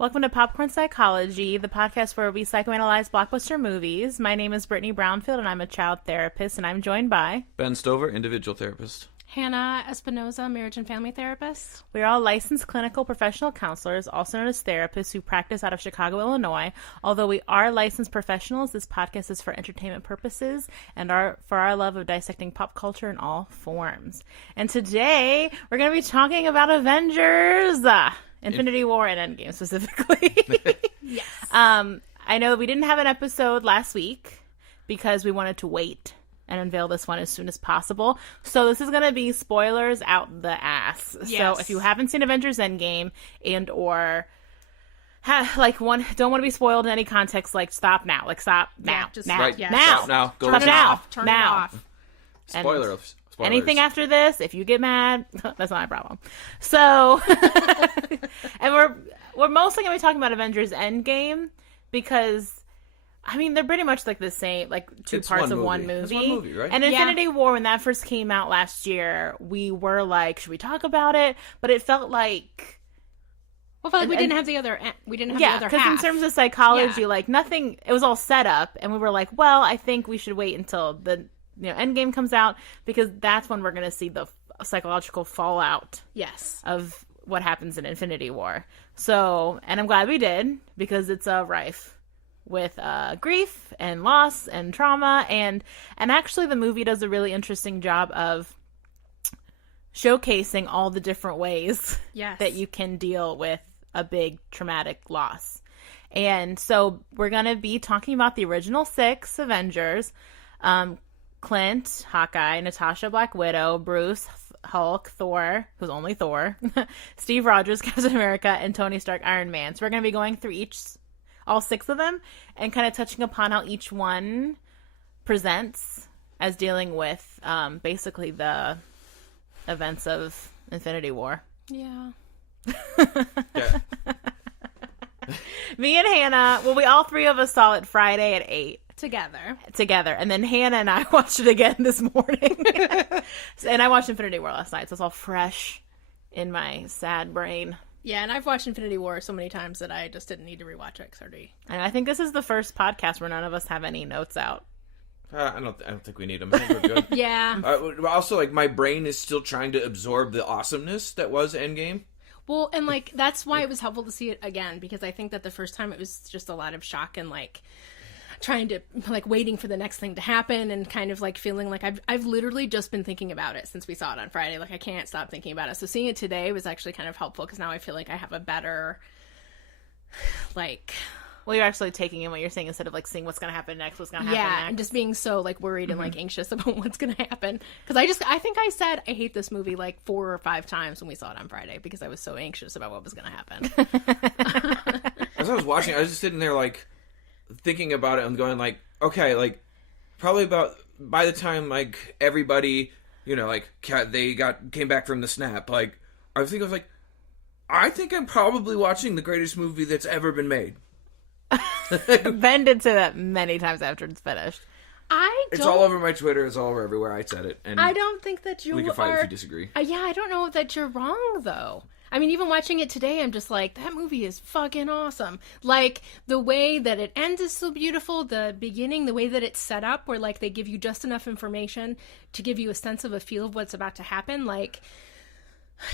Welcome to Popcorn Psychology, the podcast where we psychoanalyze blockbuster movies. My name is Brittany Brownfield, and I'm a child therapist, and I'm joined by... Ben Stover, individual therapist. Hannah Espinoza, marriage and family therapist. We are all licensed clinical professional counselors, also known as therapists, who practice out of Chicago, Illinois. Although we are licensed professionals, this podcast is for entertainment purposes and for our love of dissecting pop culture in all forms. And today, we're going to be talking about Avengers... Infinity War and Endgame specifically. Yes. I know we didn't have an episode last week because we wanted to wait and unveil this one as soon as possible. So this is going to be spoilers out the ass. Yes. So if you haven't seen Avengers Endgame and or don't want to be spoiled in any context, stop now. Stop now. Yeah, just now. Right. Yeah. Now. Stop now. Go Turn it now. off. Turn now. it off. Spoilers. Anything after this, if you get mad, that's not my problem. So, and we're mostly going to be talking about Avengers Endgame because, I mean, they're pretty much like the same, like two parts of one movie. It's one movie, right? And Infinity War, when that first came out last year, we were like, should we talk about it? But it felt like... Well, we didn't have the other. We didn't have the other half. Yeah, because in terms of psychology, nothing. It was all set up, and we were like, well, I think we should wait until the Endgame comes out because that's when we're going to see the psychological fallout. Yes. Of what happens in Infinity War. So, and I'm glad we did because it's rife with grief and loss and trauma, and actually the movie does a really interesting job of showcasing all the different ways that you can deal with a big traumatic loss. And so we're going to be talking about the original 6 Avengers, Clint, Hawkeye, Natasha, Black Widow, Bruce, Hulk, Thor, who's only Thor, Steve Rogers, Captain America, and Tony Stark, Iron Man. So we're going to be going through all 6 of them and kind of touching upon how each one presents as dealing with basically the events of Infinity War. Yeah. Me and Hannah, we all 3 of us saw it Friday at 8. Together. And then Hannah and I watched it again this morning. And I watched Infinity War last night, so it's all fresh in my sad brain. Yeah, and I've watched Infinity War so many times that I just didn't need to rewatch it. And I think this is the first podcast where none of us have any notes out. I don't think we need them. I think we're good. Yeah. Also, my brain is still trying to absorb the awesomeness that was Endgame. Well, and that's why it was helpful to see it again, because I think that the first time it was just a lot of shock and trying to waiting for the next thing to happen and kind of feeling like I've literally just been thinking about it since we saw it on Friday. I can't stop thinking about it. So seeing it today was actually kind of helpful because now I feel like I have a better well, you're actually taking in what you're saying instead of seeing what's going to happen next, what's going to happen next. Yeah, and just being so worried and anxious about what's going to happen. Because I think I said I hate this movie 4 or 5 times when we saw it on Friday because I was so anxious about what was going to happen. As I was watching, I was just sitting there thinking about it and going okay, probably about by the time everybody, they came back from the snap, I think I'm probably watching the greatest movie that's ever been made. Ben did say that many times after it's finished. It's all over my Twitter. It's all over everywhere. I said it. And I don't think that you we can fight if you disagree. Yeah, I don't know that you're wrong, though. I mean, even watching it today, I'm just that movie is fucking awesome. The way that it ends is so beautiful. The beginning, the way that it's set up, where, they give you just enough information to give you a sense of a feel of what's about to happen.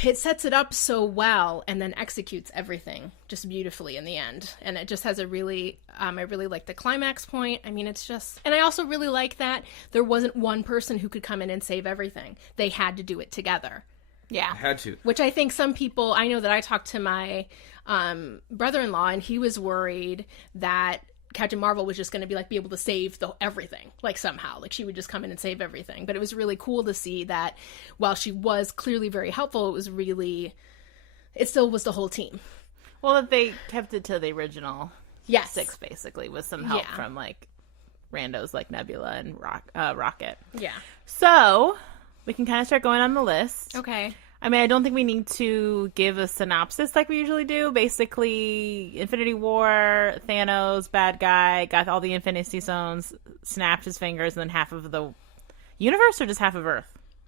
It sets it up so well and then executes everything just beautifully in the end. And it just has a really, I really like the climax point. I mean, it's just, and I also really like that there wasn't one person who could come in and save everything. They had to do it together. Yeah. I had to. Which I think some people, I know that I talked to my brother-in-law and he was worried that Captain Marvel was just going to be able to save everything, somehow, she would just come in and save everything. But it was really cool to see that while she was clearly very helpful, it still was the whole team. Well, that they kept it to the original 6 basically with some help from randos like Nebula and Rocket. Yeah. So we can kind of start going on the list. Okay. I mean, I don't think we need to give a synopsis like we usually do. Basically, Infinity War, Thanos, bad guy, got all the Infinity Stones, snapped his fingers, and then half of the universe or just half of Earth?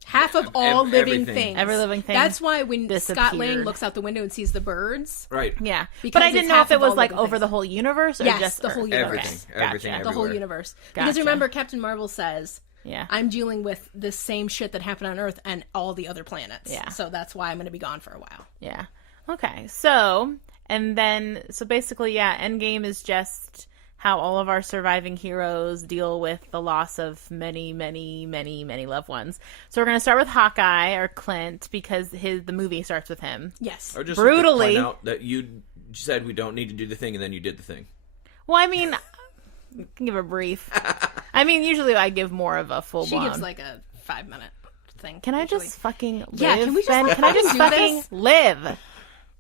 Half of all living things. Every living thing. That's why when Scott Lang disappeared. looks out the window and sees the birds. Right. Yeah. Because But I it's didn't know half if it of was all like living over things. the whole universe or Yes, just the whole Earth. universe. Everything. Gotcha. Everything. The whole everywhere. universe. Gotcha. Because remember, Captain Marvel says, Yeah. I'm dealing with the same shit that happened on Earth and all the other planets. Yeah. So that's why I'm going to be gone for a while. Yeah. Okay. So, and then, so basically, yeah, Endgame is just how all of our surviving heroes deal with the loss of many, many, many, many loved ones. So we're going to start with Hawkeye or Clint because the movie starts with him. Yes. Or just Brutally. point out that you said we don't need to do the thing, and then you did the thing. Well, I mean, I can give a brief. I mean, usually I give more of a full She blown. gives like a 5-minute thing. Can I usually. just fucking live? Yeah, can we just, Ben? like, Can I just do fucking this? live?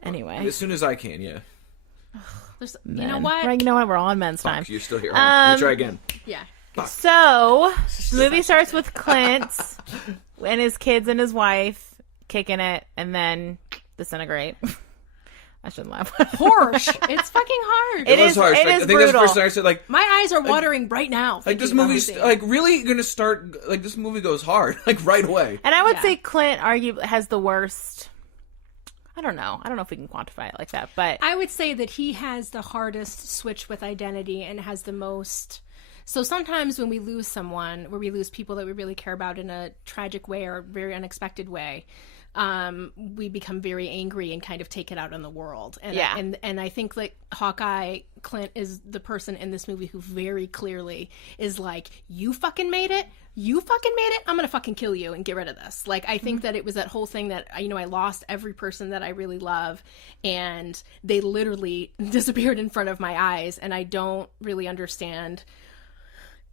Anyway. As soon as I can, yeah. You know what? Right, you know what? We're all in men's time. Fuck, you're still here. Let me try again. Yeah. So, the movie starts with Clint and his kids and his wife kicking it and then disintegrate. I shouldn't laugh. Harsh. It's fucking hard. It was is- harsh. it Like, is I think that's the brutal. first time I said, like, My eyes are watering right now. like this thinking about movie's everything. like really gonna start. Like this movie goes hard, like right away. And I would Yeah. say Clint has the worst. I don't know if we can quantify it like that, but I would say that he has the hardest switch with identity and has the most. So sometimes when we lose someone, where we lose people that we really care about in a tragic way or very unexpected way, we become very angry and kind of take it out on the world. And Yeah. and I think like Hawkeye, Clint is the person in this movie who very clearly is like, you fucking made it. You fucking made it. I'm going to fucking kill you and get rid of this. Like, I think that it was that whole thing that, you know, I lost every person that I really love and they literally disappeared in front of my eyes. And I don't really understand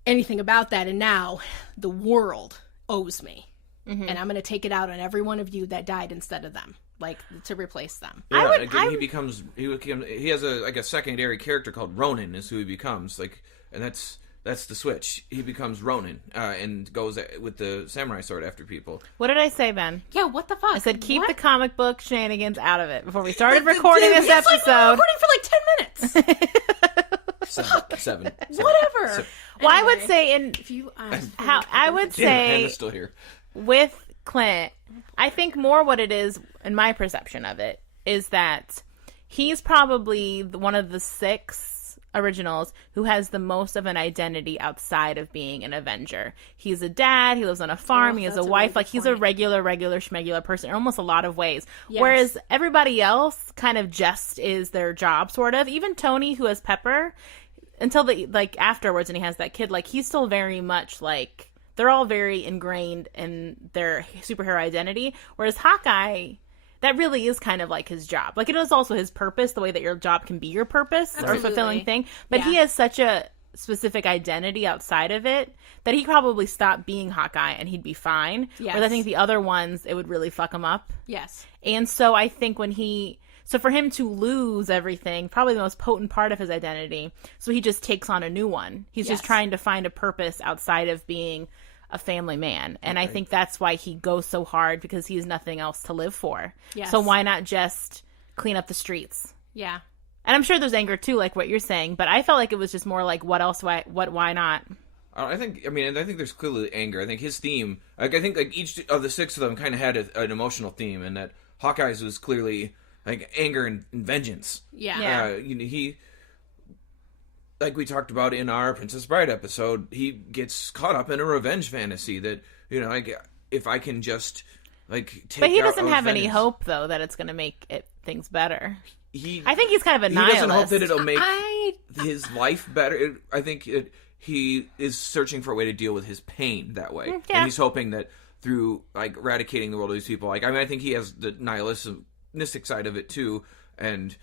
anything about that. And now the world owes me. And I'm going to take it out on every one of you that died instead of them, like to replace them. Yeah, again, he has a secondary character called Ronin is who he becomes, like, and that's the switch. He becomes Ronin and goes with the samurai sword after people. what did I say, Ben? Yeah, what the fuck? I said keep What? the comic book shenanigans out of it before we started recording this It's like we're episode. recording for like 10 minutes. Seven. Whatever. Well, I would Anyway, say in if you how I would say Hannah's still here. with Clint, I think more what it is, in my perception of it, is that he's probably one of the 6 originals who has the most of an identity outside of being an Avenger. He's a dad, he lives on a farm, he has a that's a wife, really like good he's a point. regular schmegular person in almost a lot of ways. Yes. Whereas everybody else kind of just is their job, sort of. Even Tony, who has Pepper, until afterwards and he has that kid, like he's still very much like, they're all very ingrained in their superhero identity. Whereas Hawkeye, that really is kind of like his job. Like it is also his purpose, the way that your job can be your purpose or fulfilling thing. But he has such a specific identity outside of it that he probably stopped being Hawkeye and he'd be fine. Yes. Whereas I think the other ones, it would really fuck him up. Yes. And so I think so for him to lose everything, probably the most potent part of his identity, so he just takes on a new one. He's just trying to find a purpose outside of being a family man. And I think that's why he goes so hard, because he has nothing else to live for. Yes. So why not just clean up the streets? Yeah. And I'm sure there's anger too, like what you're saying, but I felt like it was just more like, why not? I think there's clearly anger. I think his theme, I think like each of the 6 of them kind of had an emotional theme, and that Hawkeye's was clearly like anger and vengeance. Yeah. He, like we talked about in our Princess Bride episode, he gets caught up in a revenge fantasy that, like if I can just like take. But he out doesn't have any vengeance. hope though that it's going to make things better. I think he's kind of a He nihilist. doesn't hope that it'll make his life better. I think he is searching for a way to deal with his pain that way, yeah. and he's hoping that through like eradicating the world of these people. Like I think he has the nihilistic side of it too, and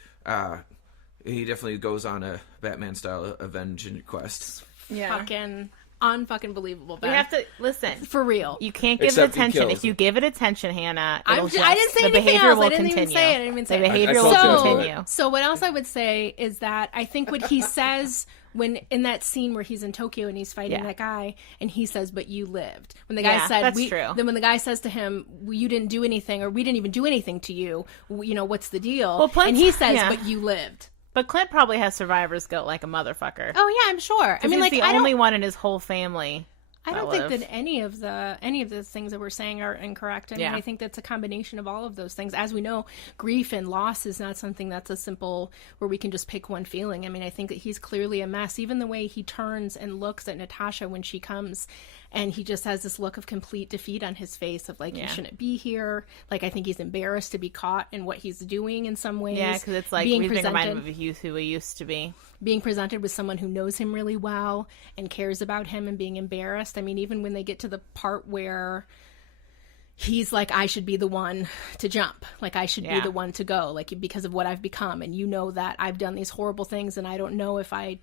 he definitely goes on a Batman style avenge quest. Yeah. Fucking unfucking believable. You have to listen. For real. You can't give Except it he attention. kills If you give it attention, Hannah, I it'll didn't say the anything behavior else. will I didn't continue. even say it. I didn't even say the it. behavior I will told you. continue. So what else I would say is that I think what he says when in that scene where he's in Tokyo and he's fighting that guy, and he says, "But you lived." When the guy Yeah, said, that's true. Then when the guy says to him, well, "You didn't do anything," or "We didn't even do anything to you," what's the deal? Well, and he says, "But you lived." But Clint probably has survivor's guilt like a motherfucker. Oh yeah, I'm sure. I mean, he's like the only one in his whole family. I don't think that any of the things that we're saying are incorrect. I mean, I think that's a combination of all of those things. As we know, grief and loss is not something that's a simple where we can just pick one feeling. I mean, I think that he's clearly a mess. Even the way he turns and looks at Natasha when she comes, and he just has this look of complete defeat on his face of like, you shouldn't be here. Like, I think he's embarrassed to be caught in what he's doing in some ways. Yeah, because it's like we think remind him of who he used to be. Being presented with someone who knows him really well and cares about him, and being embarrassed. I mean, even when they get to the part where he's like, I should be the one to jump. Like, I should be the one to go, like, because of what I've become. And you know that I've done these horrible things, and I don't know if I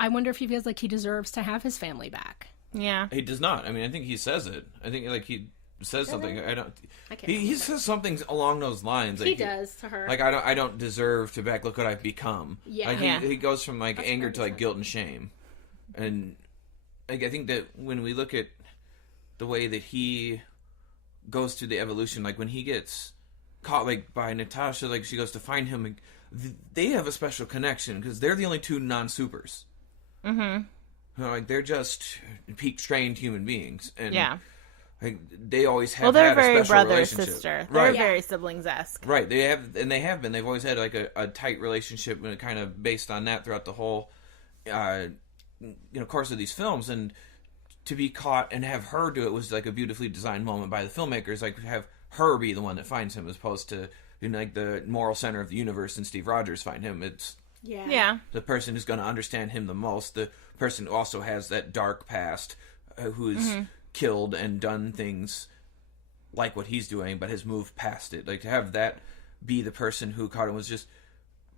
wonder if he feels like he deserves to have his family back. Yeah. He does not. I mean, I think he says it. I think, like, he says something. He says something along those lines. Like, he does to her. Like, I don't deserve to back. Look what I've become. Yeah. Like, he goes from, like, anger to, like, guilt and shame. And, like, I think that when we look at the way that he goes through the evolution, like, when he gets caught, like, by Natasha, like, she goes to find him, like, they have a special connection because they're the only two non-supers. Mm-hmm. Like, they're just peak-trained human beings. And like, they always have they're had very a special brother relationship. Sister. They're very siblings-esque. Right. They have been. They've always had, like, a tight relationship, and kind of based on that throughout the whole, course of these films. And to be caught and have her do it was, like, a beautifully designed moment by the filmmakers. Like, have her be the one that finds him, as opposed to, like, the moral center of the universe and Steve Rogers find him. It's the person who's going to understand him the most. The person who also has that dark past, who's killed and done things like what he's doing, but has moved past it. Like, to have that be the person who caught him was just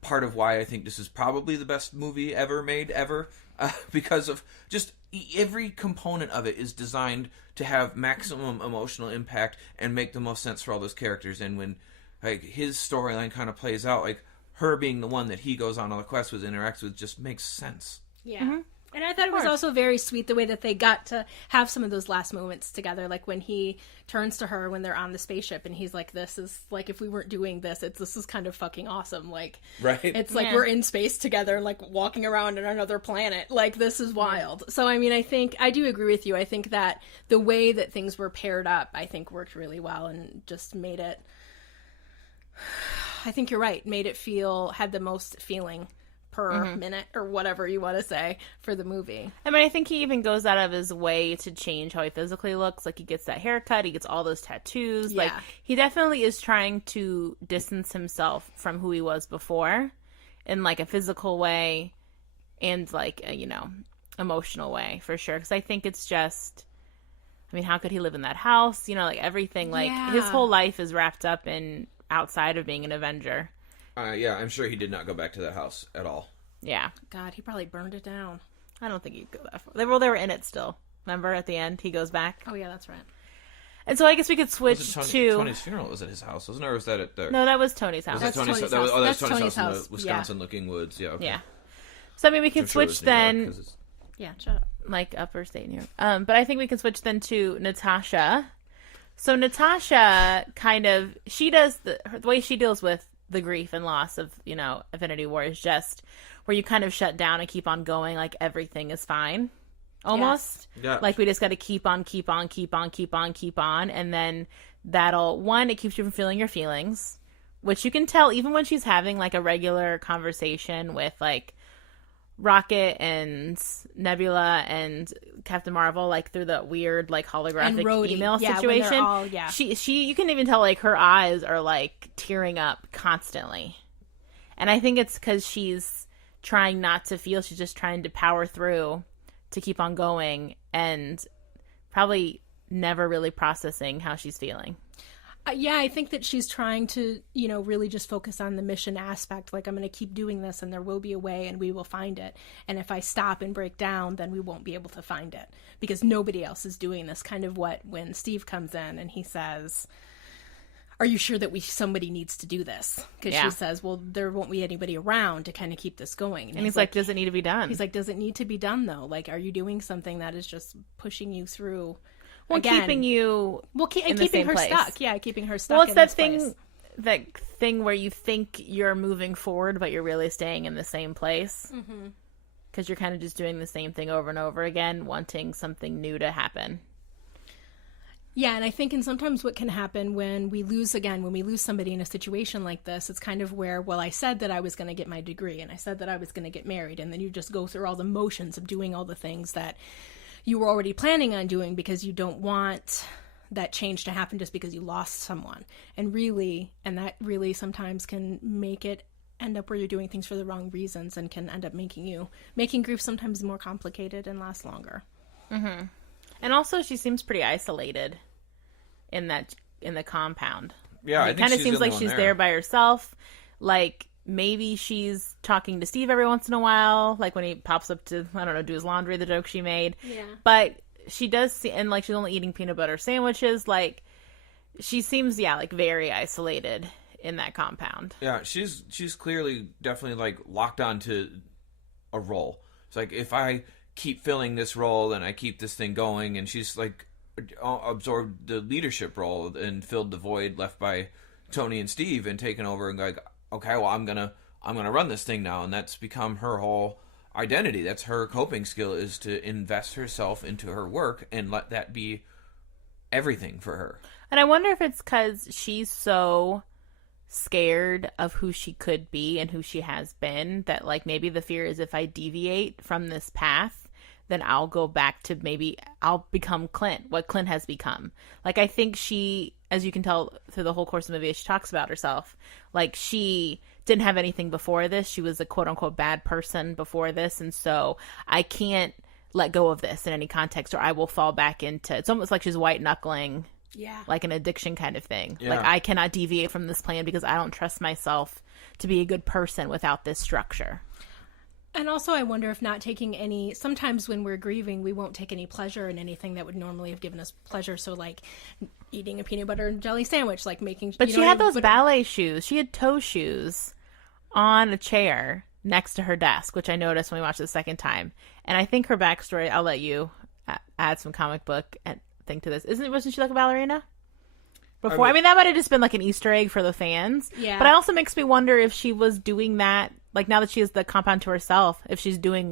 part of why I think this is probably the best movie ever made, because of just every component of it is designed to have maximum emotional impact and make the most sense for all those characters. And when, like, his storyline kind of plays out, like, her being the one that he goes on the quest with, interacts with, just makes sense. Yeah. Mm-hmm. And I thought it was also very sweet the way that they got to have some of those last moments together. Like, when he turns to her when they're on the spaceship and he's like, this is, like, if we weren't doing this, this is kind of fucking awesome. Like, right? It's like we're in space together, like, walking around on another planet. Like, this is wild. So, I mean, I do agree with you. I think that the way that things were paired up, I think worked really well and just made it, I think you're right, made it had the most feeling per minute, or whatever you want to say, for the movie. I mean, I think he even goes out of his way to change how he physically looks. Like, he gets that haircut, he gets all those tattoos. Yeah. Like, he definitely is trying to distance himself from who he was before in, like, a physical way and, like, a, emotional way, for sure. Because I think it's just, I mean, how could he live in that house? Like, everything, like, his whole life is wrapped up in outside of being an Avenger. I'm sure he did not go back to that house at all. Yeah. God, he probably burned it down. I don't think he'd go that far. They were in it still. Remember, at the end, he goes back? Oh, yeah, that's right. And so I guess we could switch to... Tony's funeral was at his house, wasn't it? Or was that at the... No, that was Tony's house. Was that Tony's house? That's Tony's house in the Wisconsin-looking woods. Yeah, okay. Yeah. So, I mean, we could switch then... Yeah, shut up. Like, upper state New York. But I think we can switch then to Natasha. So Natasha kind of... She does... The way she deals with the grief and loss of, Infinity War is just where you kind of shut down and keep on going, like, everything is fine. Almost. Yes. Yeah. Like, we just got to keep on. And then it keeps you from feeling your feelings, which you can tell even when she's having, like, a regular conversation with, like, Rocket and Nebula and Captain Marvel, like, through the weird, like, holographic email situation. She you can even tell, like, her eyes are, like, tearing up constantly. And I think it's because she's trying not to feel. She's just trying to power through to keep on going, and probably never really processing how she's feeling. I think that she's trying to, really just focus on the mission aspect. Like, I'm going to keep doing this, and there will be a way, and we will find it. And if I stop and break down, then we won't be able to find it, because nobody else is doing this. Kind of when Steve comes in and he says, are you sure that somebody needs to do this? Because she says, well, there won't be anybody around to kind of keep this going. And he's like, does it need to be done? He's like, does it need to be done, though? Like, are you doing something that is just pushing you through? Well, keeping you and keeping her place. Stuck. Yeah, keeping her stuck. Well, it's that thing where you think you're moving forward, but you're really staying in the same place. Mm-hmm. because you're kind of just doing the same thing over and over again, wanting something new to happen. Yeah, and I think sometimes what can happen when we lose somebody in a situation like this, it's kind of where, well, I said that I was going to get my degree, and I said that I was going to get married, and then you just go through all the motions of doing all the things that you were already planning on doing because you don't want that change to happen just because you lost someone. And that really sometimes can make it end up where you're doing things for the wrong reasons and can end up making grief sometimes more complicated and last longer. Mm-hmm. And also, she seems pretty isolated in the compound. Yeah, it kind of seems like she's there by herself. Like, maybe she's talking to Steve every once in a while, like when he pops up to, I don't know, do his laundry, the joke she made. Yeah. But she does see, and like she's only eating peanut butter sandwiches. Like, she seems, like very isolated in that compound. Yeah, she's clearly definitely like locked onto a role. It's like, if I keep filling this role and I keep this thing going, and she's like absorbed the leadership role and filled the void left by Tony and Steve and taken over and like, okay, well, I'm gonna run this thing now, and that's become her whole identity. That's her coping skill, is to invest herself into her work and let that be everything for her. And I wonder if it's because she's so scared of who she could be and who she has been that like maybe the fear is, if I deviate from this path, then I'll go back to, maybe I'll become Clint, what Clint has become. Like, I think she, as you can tell through the whole course of the movie, she talks about herself. Like, she didn't have anything before this. She was a quote-unquote bad person before this, and so I can't let go of this in any context, or I will fall back into, it's almost like she's white-knuckling, like an addiction kind of thing. Yeah. Like, I cannot deviate from this plan because I don't trust myself to be a good person without this structure. And also, I wonder if not taking sometimes when we're grieving, we won't take any pleasure in anything that would normally have given us pleasure. So, like, eating a peanut butter and jelly sandwich, like making... But she had those ballet shoes. She had toe shoes on a chair next to her desk, which I noticed when we watched it the second time. And I think her backstory, I'll let you add some comic book thing to this. Wasn't she like a ballerina? Before? I mean, that might have just been like an Easter egg for the fans. Yeah. But it also makes me wonder if she was doing that, like, now that she has the compound to herself, if she's doing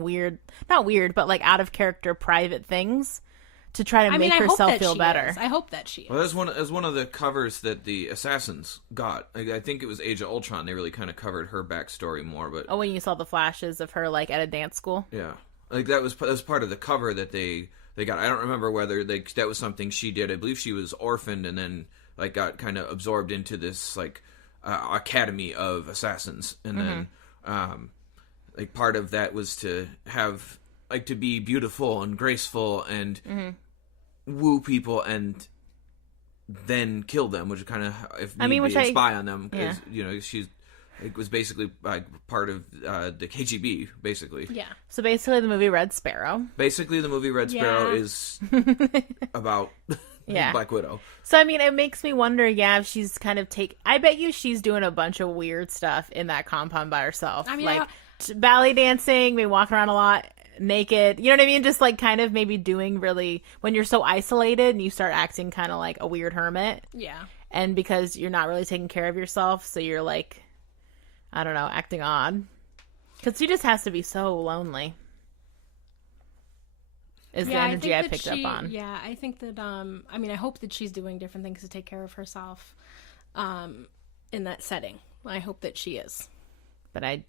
not weird, but like out of character private things to try to make herself feel better. I hope that she is. Well, that's one of the covers that the Assassins got. I think it was Age of Ultron. They really kind of covered her backstory more. But when you saw the flashes of her like at a dance school. Yeah, like that was part of the cover that they got. I don't remember whether that was something she did. I believe she was orphaned and then like got kind of absorbed into this like academy of assassins, and then like part of that was to have like to be beautiful and graceful and woo people and then kill them, which kind of spy on them, because she's it was basically like part of the KGB, basically. Yeah. So basically, the movie Red Sparrow. Basically, the movie Red Sparrow is about Black Widow. So I mean, it makes me wonder. Yeah, if she's kind of I bet you she's doing a bunch of weird stuff in that compound by herself. I mean, like ballet dancing, maybe walking around a lot naked. You know what I mean? Just like kind of maybe doing really, when you're so isolated and you start acting kind of like a weird hermit. Yeah. And because you're not really taking care of yourself, so you're like, I don't know, acting odd. Because she just has to be so lonely. Is the energy I picked up on. Yeah, I think that, I mean, I hope that she's doing different things to take care of herself in that setting. I hope that she is. But I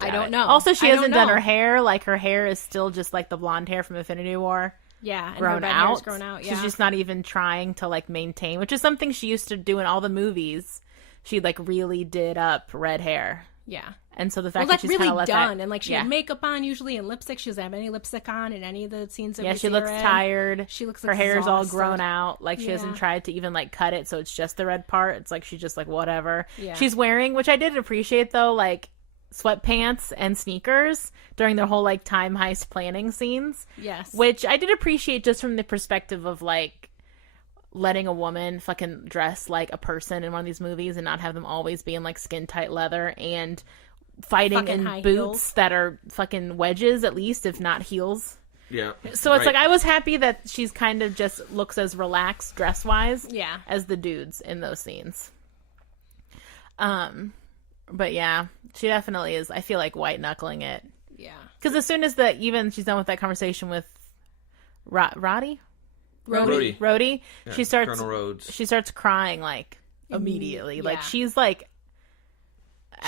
don't know. Also, she hasn't done her hair. Like, her hair is still just like the blonde hair from Infinity War. Yeah, and grown her out. hair's grown out. Yeah. She's just not even trying to like maintain, which is something she used to do in all the movies. She like really did up red hair. Yeah. And so the fact that she's really kind of let done, that, and like she had makeup on usually and lipstick. She doesn't have any lipstick on in any of the scenes that we see she looks her in. tired. She looks her like hair's all exhausted. grown out. Like she hasn't tried to even like cut it, so it's just the red part. It's like she's just like whatever. Yeah. She's wearing, which I did appreciate though, like sweatpants and sneakers during their whole like time heist planning scenes. Yes. Which I did appreciate just from the perspective of like letting a woman fucking dress like a person in one of these movies and not have them always be in like skin tight leather and fighting fucking in boots heels that are fucking wedges, at least, if not heels. Yeah. So it's like I was happy that she's kind of just looks as relaxed dress wise as the dudes in those scenes. But yeah, she definitely is. I feel like white knuckling it Yeah. Because as soon as even she's done with that conversation with Rhodey? Rhodey. Yeah, she starts Colonel Rhodes. She starts crying like immediately. Yeah. Like she's like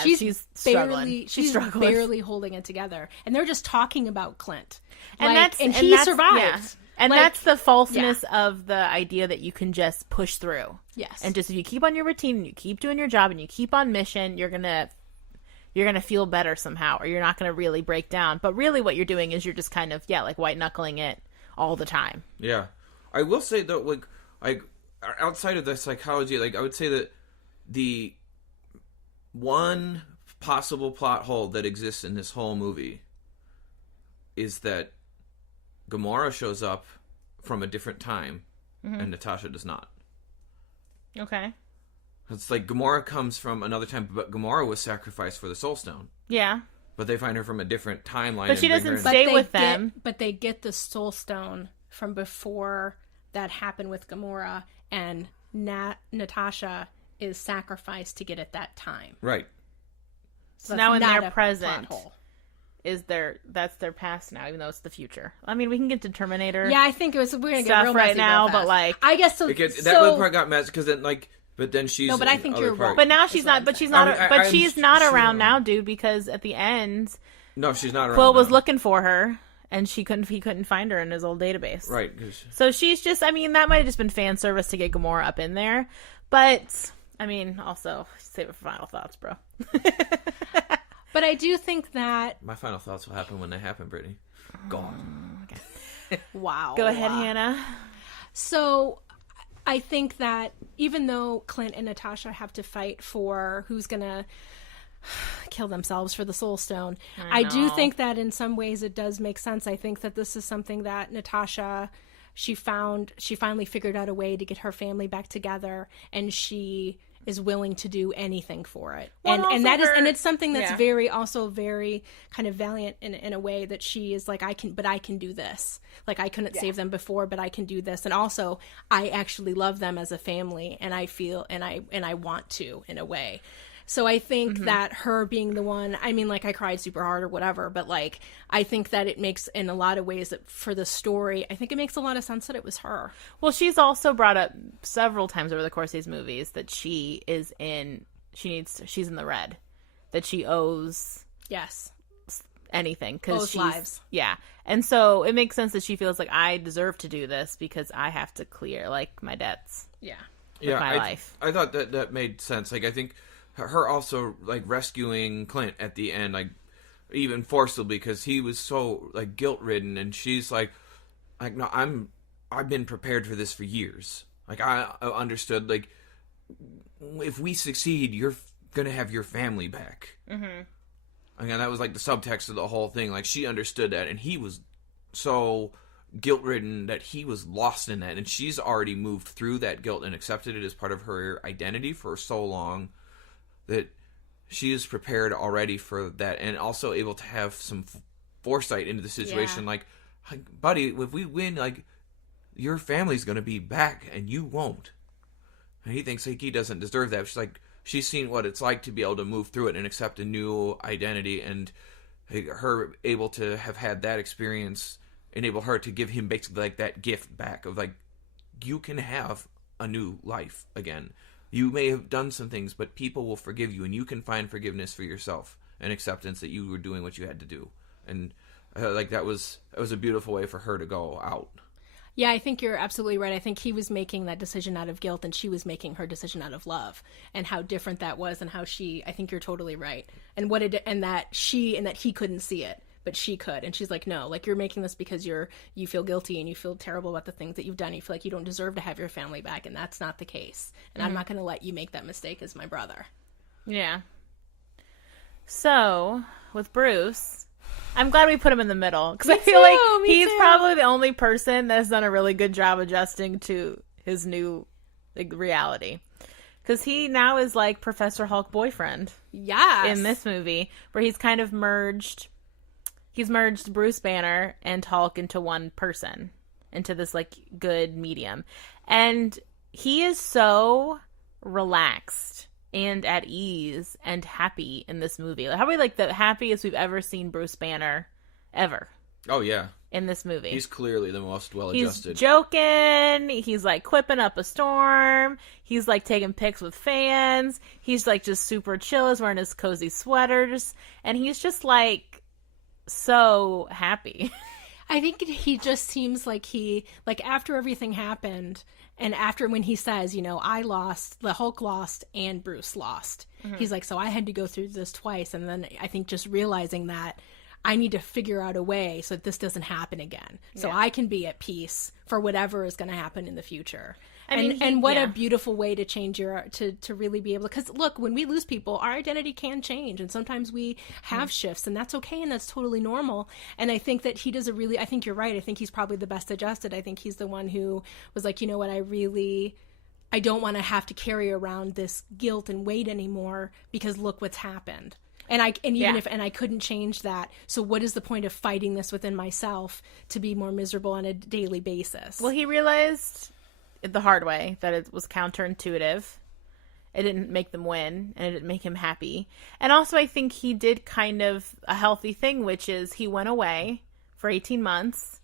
she's struggling. She's struggling. Barely holding it together. And they're just talking about Clint. And he survived. Yeah. And that's the falseness of the idea that you can just push through. Yes. And just if you keep on your routine and you keep doing your job and you keep on mission, you're gonna feel better somehow, or you're not gonna really break down. But really what you're doing is you're just kind of like white knuckling it all the time. Yeah. I will say though, like outside of the psychology, like I would say that the one possible plot hole that exists in this whole movie is that Gamora shows up from a different time, and Natasha does not. Okay. It's like Gamora comes from another time, but Gamora was sacrificed for the Soul Stone. Yeah. But they find her from a different timeline. But she doesn't stay with them. But they get the Soul Stone from before that happened with Gamora, and Natasha is sacrificed to get it that time. Right. So now in their present that's their past now, even though it's the future. I mean, we can get to Terminator. Yeah, I think we're gonna get real right now, but like I guess so. That part got messed because then but then she's no, but I think you're wrong. But now she's not. But she's not. She's not around now, dude. Because at the end, no, she's not around. Quill was looking for her, and he couldn't find her in his old database. Right. So she's just. I mean, that might have just been fan service to get Gamora up in there, but I mean, also save it for final thoughts, bro. But I do think that my final thoughts will happen when they happen, Brittany. God. Okay. Wow. Go ahead, Hannah. So I think that even though Clint and Natasha have to fight for who's gonna kill themselves for the Soul Stone, I do think that in some ways it does make sense. I think that this is something that Natasha, she finally figured out a way to get her family back together, and she is willing to do anything for it. Well, and it's something that's very kind of valiant in a way that she is like, I can do this. Like, I couldn't save them before, but I can do this. And also I actually love them as a family, and I feel, and I want to, in a way. So I think that her being the one, I mean, like, I cried super hard or whatever, but like, I think that it makes, in a lot of ways, that for the story, I think it makes a lot of sense that it was her. Well, she's also brought up several times over the course of these movies that she's in the red, that she owes anything, because she's lives. Yeah. And so it makes sense that she feels like, I deserve to do this because I have to clear like my debts. Yeah. With my life. I thought that made sense. Like, I think her also like rescuing Clint at the end, like even forcibly, because he was so like guilt ridden, and she's like no, I've been prepared for this for years. Like, I understood, like, if we succeed, you're gonna have your family back. Again, that was like the subtext of the whole thing. Like, she understood that, and he was so guilt ridden that he was lost in that, and she's already moved through that guilt and accepted it as part of her identity for so long that she is prepared already for that, and also able to have some foresight into the situation. Like, buddy, if we win, like, your family's going to be back and you won't. And he thinks like he doesn't deserve that. She's like, she's seen what it's like to be able to move through it and accept a new identity, and her able to have had that experience enable her to give him basically like that gift back of like, you can have a new life again. You may have done some things, but people will forgive you, and you can find forgiveness for yourself and acceptance that you were doing what you had to do. And like, that was a beautiful way for her to go out. Yeah, I think you're absolutely right. I think he was making that decision out of guilt, and she was making her decision out of love, and how different that was, and how I think you're totally right. And that he couldn't see it, but she could. And she's like, no, like, you're making this because you feel guilty and you feel terrible about the things that you've done. You feel like you don't deserve to have your family back, and that's not the case. And I'm not going to let you make that mistake as my brother. Yeah. So, with Bruce, I'm glad we put him in the middle, because I feel like he's probably the only person that's done a really good job adjusting to his new reality. Because he now is like Professor Hulk boyfriend. Yes. In this movie, where he's kind of merged Bruce Banner and Hulk into one person, into this like good medium. And he is so relaxed and at ease and happy in this movie. Like, probably like the happiest we've ever seen Bruce Banner ever. Oh yeah, in this movie. He's clearly the most well-adjusted. He's joking. He's like quipping up a storm. He's like taking pics with fans. He's like just super chill. He's wearing his cozy sweaters. And he's just like so happy. I think he just seems like after everything happened and after when he says, you know, I lost, the Hulk lost and Bruce lost. Mm-hmm. He's like, so I had to go through this twice. And then I think just realizing that I need to figure out a way so that this doesn't happen again. So I can be at peace for whatever is going to happen in the future. And what a beautiful way to change to really be able to, because look, when we lose people, our identity can change. And sometimes we have shifts, and that's okay. And that's totally normal. And I think that he does I think you're right. I think he's probably the best adjusted. I think he's the one who was like, you know what, I don't want to have to carry around this guilt and weight anymore because look what's happened. And I couldn't change that. So what is the point of fighting this within myself to be more miserable on a daily basis? Well, he realized the hard way that it was counterintuitive. It didn't make them win, and it didn't make him happy. And also, I think he did kind of a healthy thing, which is he went away for 18 months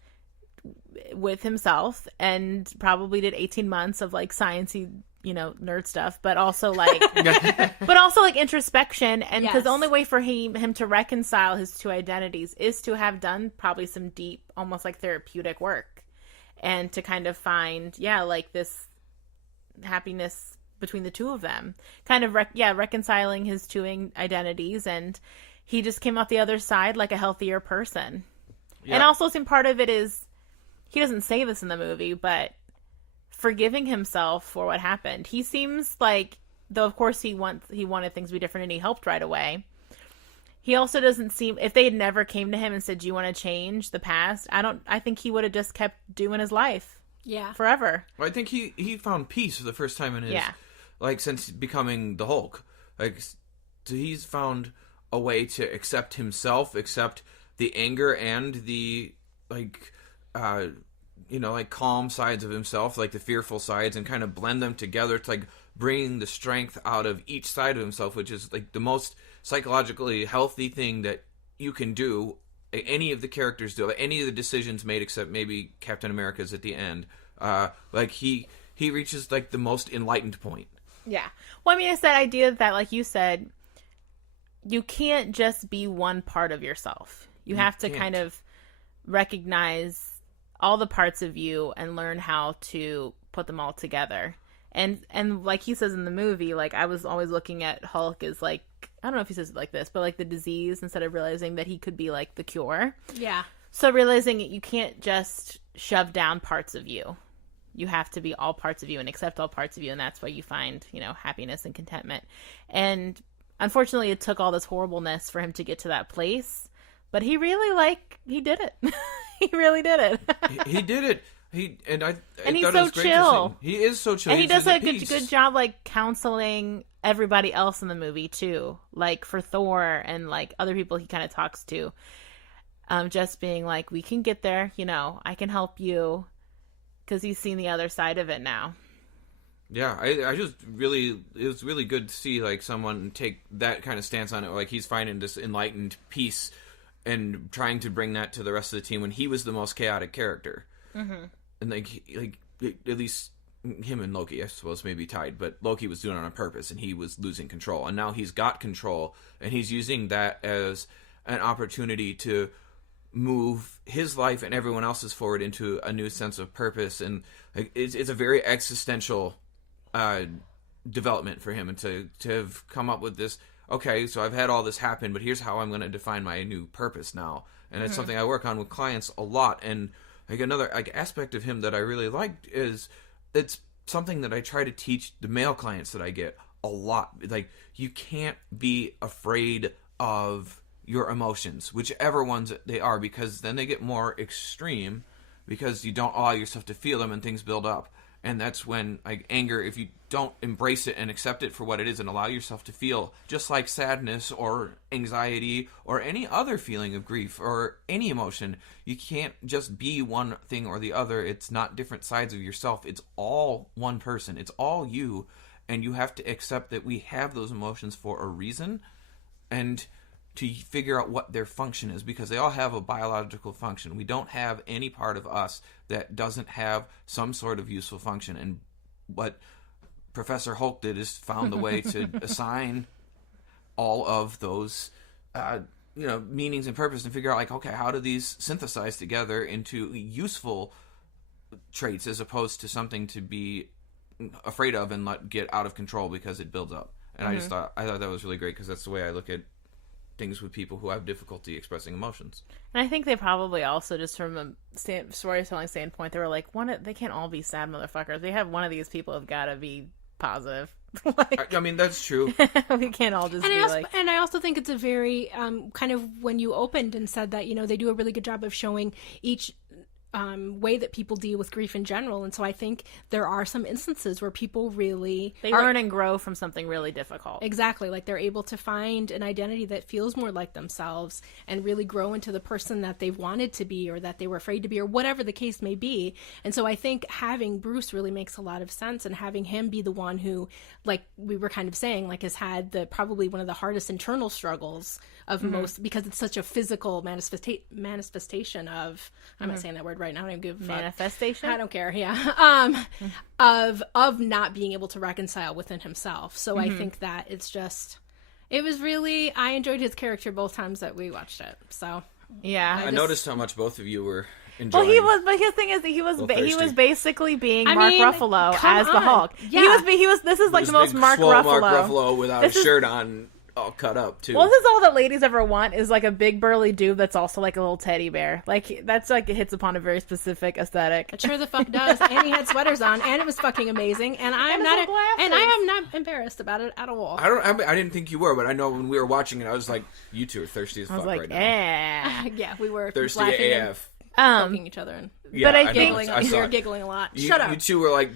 with himself and probably did 18 months of like sciencey, you know, nerd stuff, but also like introspection. And because the only way for him to reconcile his two identities is to have done probably some deep, almost like therapeutic work, and to kind of find like this happiness between the two of them, kind of reconciling his two identities. And he just came out the other side like a healthier person. And also some part of it is, he doesn't say this in the movie, but forgiving himself for what happened. He seems like, though of course he wanted things to be different and he helped right away, he also doesn't seem, if they had never came to him and said, do you want to change the past? I think he would have just kept doing his life. Yeah. Forever. Well, I think he found peace for the first time in his, like, since becoming the Hulk. Like, so he's found a way to accept himself, accept the anger and the, like, you know, like calm sides of himself, like the fearful sides, and kind of blend them together to like bring the strength out of each side of himself, which is like the most psychologically healthy thing that you can do. Any of the characters do, like, any of the decisions made, except maybe Captain America's at the end. Like he reaches like the most enlightened point. Yeah. Well, I mean, it's that idea that, like you said, you can't just be one part of yourself. You have to kind of recognize all the parts of you and learn how to put them all together. And like he says in the movie, like, I was always looking at Hulk as like, I don't know if he says it like this, but like the disease, instead of realizing that he could be like the cure. Yeah. So realizing you can't just shove down parts of you. You have to be all parts of you and accept all parts of you. And that's why you find, you know, happiness and contentment. And unfortunately, it took all this horribleness for him to get to that place. But he really, he did it. He really did it. he did it. And he's so chill. He is so chill. And he does a good job, like, counseling everybody else in the movie, too. Like, for Thor and, like, other people he kind of talks to. Just being like, we can get there. You know, I can help you. Because he's seen the other side of it now. Yeah, I just really, it was really good to see, like, someone take that kind of stance on it. Like, he's finding this enlightened peace and trying to bring that to the rest of the team when he was the most chaotic character. Mm-hmm. And, like, at least him and Loki, I suppose, may be tied, but Loki was doing it on purpose, and he was losing control. And now he's got control, and he's using that as an opportunity to move his life and everyone else's forward into a new sense of purpose. And like, it's a very existential development for him, and to have come up with this, okay, so I've had all this happen, but here's how I'm going to define my new purpose now. And it's something I work on with clients a lot. And like another aspect of him that I really liked is it's something that I try to teach the male clients that I get a lot. Like, you can't be afraid of your emotions, whichever ones they are, because then they get more extreme because you don't allow yourself to feel them and things build up. And that's when, like, anger, if you don't embrace it and accept it for what it is and allow yourself to feel, just like sadness or anxiety or any other feeling of grief or any emotion, you can't just be one thing or the other. It's not different sides of yourself. It's all one person. It's all you. and you have to accept that we have those emotions for a reason, and to figure out what their function is, because they all have a biological function. We don't have any part of us that doesn't have some sort of useful function. And what Professor Hulk did is found the way to assign all of those meanings and purpose, and figure out, like, okay, how do these synthesize together into useful traits as opposed to something to be afraid of and let get out of control because it builds up. And I thought that was really great, because that's the way I look at things with people who have difficulty expressing emotions. And I think they probably also, just from a storytelling standpoint, they were like, they can't all be sad motherfuckers. They have one of these people have got to be positive. Like, I mean, that's true. We can't all just And I also think it's a very kind of, when you opened and said that, they do a really good job of showing each way that people deal with grief in general. And so I think there are some instances where people really learn and grow from something really difficult. Exactly. Like, they're able to find an identity that feels more like themselves and really grow into the person that they've wanted to be, or that they were afraid to be, or whatever the case may be. And so I think having Bruce really makes a lot of sense, and having him be the one who, like we were kind of saying, like, has had probably one of the hardest internal struggles of most, because it's such a physical manifestation of, I'm not saying that word right now, I don't even give a fuck. Manifestation? I don't care, yeah. Of not being able to reconcile within himself. So I think that it was really, I enjoyed his character both times that we watched it. So yeah, I noticed how much both of you were enjoying. Well, but his thing is that he was basically being Mark Ruffalo as the Hulk. Yeah. He was. This is like the most Mark Ruffalo without a shirt on, all cut up too. Well, this is all that ladies ever want, is like a big burly dude that's also like a little teddy bear. Like, that's like, it hits upon a very specific aesthetic. It sure the fuck does. And he had sweaters on, and it was fucking amazing. And I am not embarrassed about it at all. I didn't think you were, but I know when we were watching it, I was like, you two are thirsty as fuck right now. Yeah, we were thirsty AF. Poking each other, and yeah, but we were giggling a lot. Shut up. You two were like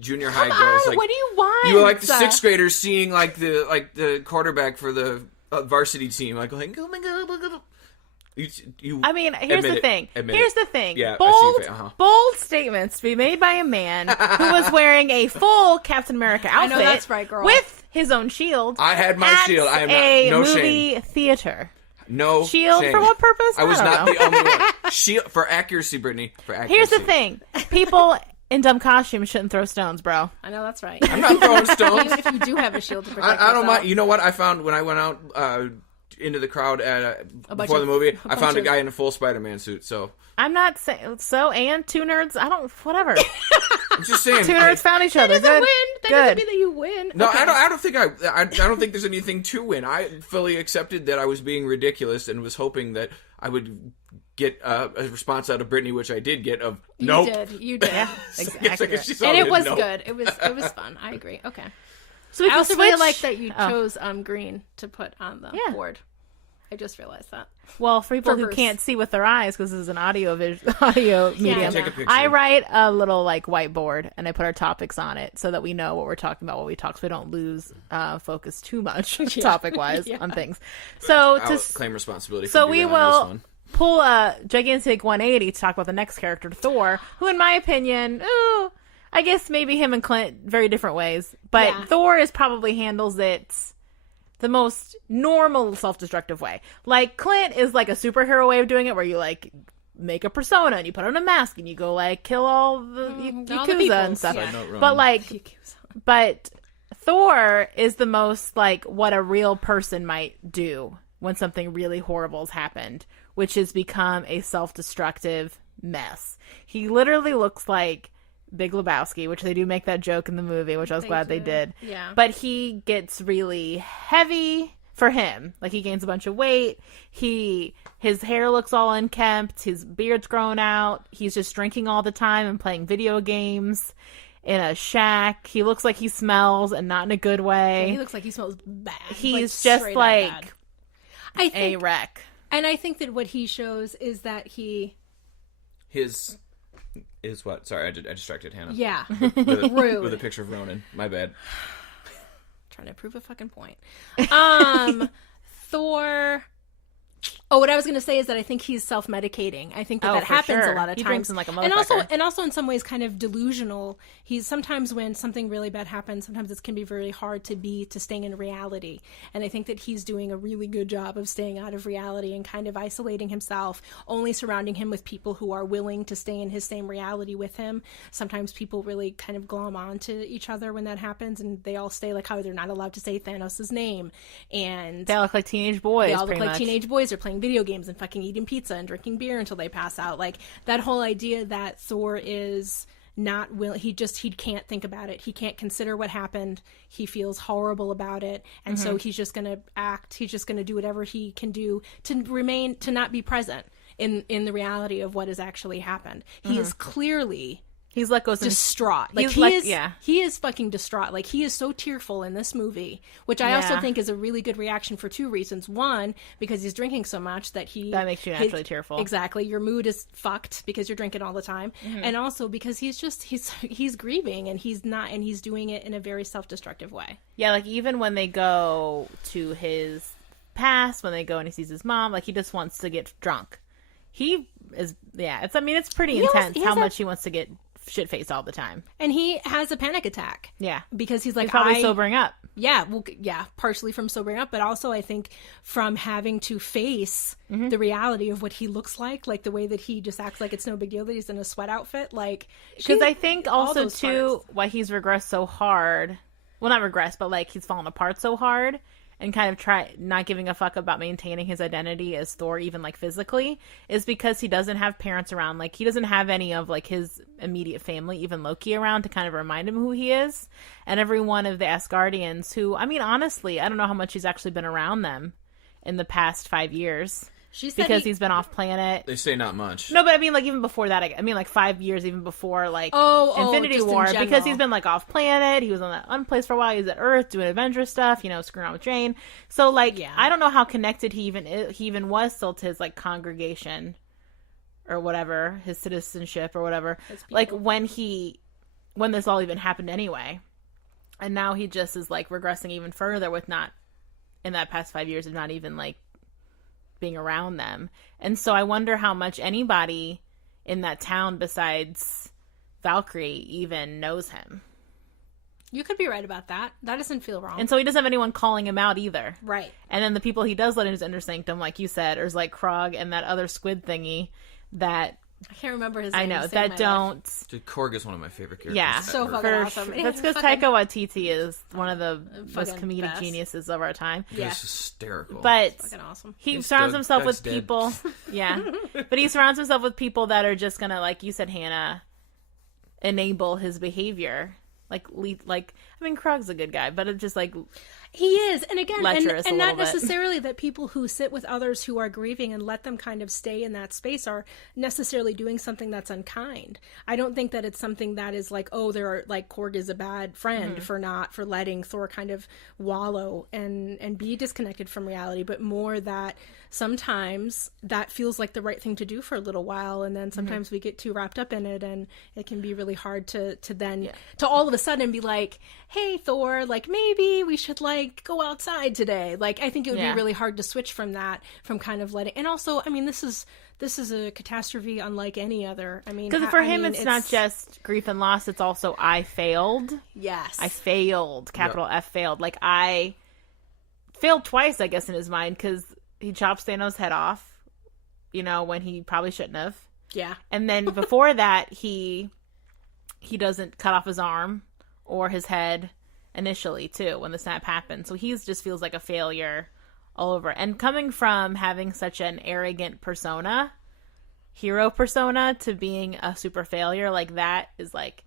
junior high girls. Like, what do you want? You were like the sixth graders seeing like the quarterback for the varsity team. Like, oh my god. I mean, here's the thing. Here's the thing. Yeah, bold statements to be made by a man who was wearing a full Captain America outfit. I know that's right, girl. With his own shield. I had my shield. I am not. No movie shame. Theater. No shield shame. For what purpose? I was not the only one. Shield for accuracy, Brittany. For accuracy. Here's the thing. People in dumb costumes shouldn't throw stones, bro. I know that's right. I'm not throwing stones. Even if you do have a shield to protect I don't mind. You know what I found when I went out into the crowd before the movie? I found a guy in a full Spider-Man suit. So I'm not saying so. And two nerds. Whatever. I'm just saying. Two nerds found each other. That doesn't win. That doesn't mean that you win. No, okay. I don't think there's anything to win. I fully accepted that I was being ridiculous and was hoping that I would get a response out of Brittany, which I did get. Of nope. You did. Yeah, exactly. And it was good. It was fun. I agree. Okay. So I also really like that you chose green to put on the board. I just realized that. Well, for people who can't see with their eyes, because this is an audio medium, take a picture. I write a little like whiteboard and I put our topics on it so that we know what we're talking about, what we talk, so we don't lose focus too much topic wise on things. So I'll claim responsibility. So we will pull a gigantic 180 to talk about the next character, Thor, who, in my opinion, I guess maybe him and Clint very different ways, but Thor probably handles it the most normal self-destructive way. Like, Clint is like a superhero way of doing it, where you like make a persona and you put on a mask and you go like kill all the Yakuza and stuff. But Thor is the most like what a real person might do when something really horrible has happened, which has become a self-destructive mess. He literally looks like Big Lebowski, which they do make that joke in the movie, which I was glad they did. Yeah. But he gets really heavy for him. Like, he gains a bunch of weight. His hair looks all unkempt. His beard's grown out. He's just drinking all the time and playing video games in a shack. He looks like he smells, and not in a good way. Yeah, he looks like he smells bad. He's just like a wreck. And I think that what he shows is that is what? Sorry, I distracted Hannah. Yeah. Rude. With a picture of Ronan. My bad. Trying to prove a fucking point. Thor Oh, what I was going to say is that I think he's self-medicating. I think that happens a lot of times. He drinks in like a motherfucker. And also in some ways kind of delusional. He's sometimes when something really bad happens, sometimes it can be very hard to staying in reality. And I think that he's doing a really good job of staying out of reality and kind of isolating himself, only surrounding him with people who are willing to stay in his same reality with him. Sometimes people really kind of glom onto each other when that happens, and they all stay like how they're not allowed to say Thanos' name. And they all look like teenage boys. They all look like teenage boys. They're playing video games and fucking eating pizza and drinking beer until they pass out. Like that whole idea that Thor is not will he can't think about it. He can't consider what happened. He feels horrible about it. And so he's just going to act. He's just going to do whatever he can do to not be present in the reality of what has actually happened. He is clearly he's let go distraught. Like he is fucking distraught. Like he is so tearful in this movie, which I also think is a really good reaction for two reasons. One, because he's drinking so much that makes you naturally tearful. Exactly. Your mood is fucked because you're drinking all the time. And also because he's grieving and he's doing it in a very self-destructive way. Yeah, like even when they go to his past, when they go and he sees his mom, like he just wants to get drunk. He is it's pretty intense how much he wants to get shit-faced all the time. And he has a panic attack. Yeah. Because he's like... He's probably sobering up. Yeah, well, yeah, partially from sobering up, but also I think from having to face the reality of what he looks like the way that he just acts like it's no big deal that he's in a sweat outfit, like... Because I think also, too, why he's regressed so hard... Well, not regressed, but, like, he's fallen apart so hard... and kind of not giving a fuck about maintaining his identity as Thor, even like physically, is because he doesn't have parents around. Like he doesn't have any of like his immediate family, even Loki, around to kind of remind him who he is. And every one of the Asgardians who, I mean, honestly, I don't know how much he's actually been around them in the past 5 years. Because he's been off planet. They say not much. No, but I mean, like, even before that, I mean, like, 5 years even before, like, Infinity War. Because he's been, like, off planet. He was on that unplace for a while. He was at Earth doing Avengers stuff, screwing around with Jane. So, like, I don't know how connected he even was still to his, like, congregation or whatever, his citizenship or whatever. Like, when this all even happened anyway. And now he just is, like, regressing even further with not, in that past 5 years of not even, like, being around them. And so I wonder how much anybody in that town besides Valkyrie even knows him. You could be right about that. That doesn't feel wrong. And so he doesn't have anyone calling him out either. Right. And then the people he does let in his inner sanctum, like you said, is like Krog and that other squid thingy that... I can't remember his name. I know, that don't... Dude, Korg is one of my favorite characters. Yeah. So fucking awesome. That's because Taika Waititi is one of the most comedic geniuses of our time. Yeah. He's hysterical. But fucking awesome. He surrounds himself with people... Yeah. But he surrounds himself with people that are just gonna, like you said, Hannah, enable his behavior. Like, I mean, Krog's a good guy, but it's just like... He is, and again, and not bit. necessarily that people who sit with others who are grieving and let them kind of stay in that space are necessarily doing something that's unkind. I don't think that it's something that is like, oh, Korg is a bad friend for letting Thor kind of wallow and be disconnected from reality, but more that sometimes that feels like the right thing to do for a little while, and then sometimes we get too wrapped up in it, and it can be really hard to then to all of a sudden be like, hey Thor, like maybe we should like go outside today. Like I think it would be really hard to switch from that, from kind of letting. And also, I mean, this is a catastrophe unlike any other. I mean, because for him, it's not just grief and loss; it's also I failed. Yes, I failed. Capital F failed. Like I failed twice, I guess, in his mind, because he chops Thanos' head off, when he probably shouldn't have. Yeah. And then before that, he doesn't cut off his arm or his head initially, too, when the snap happened. So he just feels like a failure all over. And coming from having such an arrogant hero persona, to being a super failure, like that is like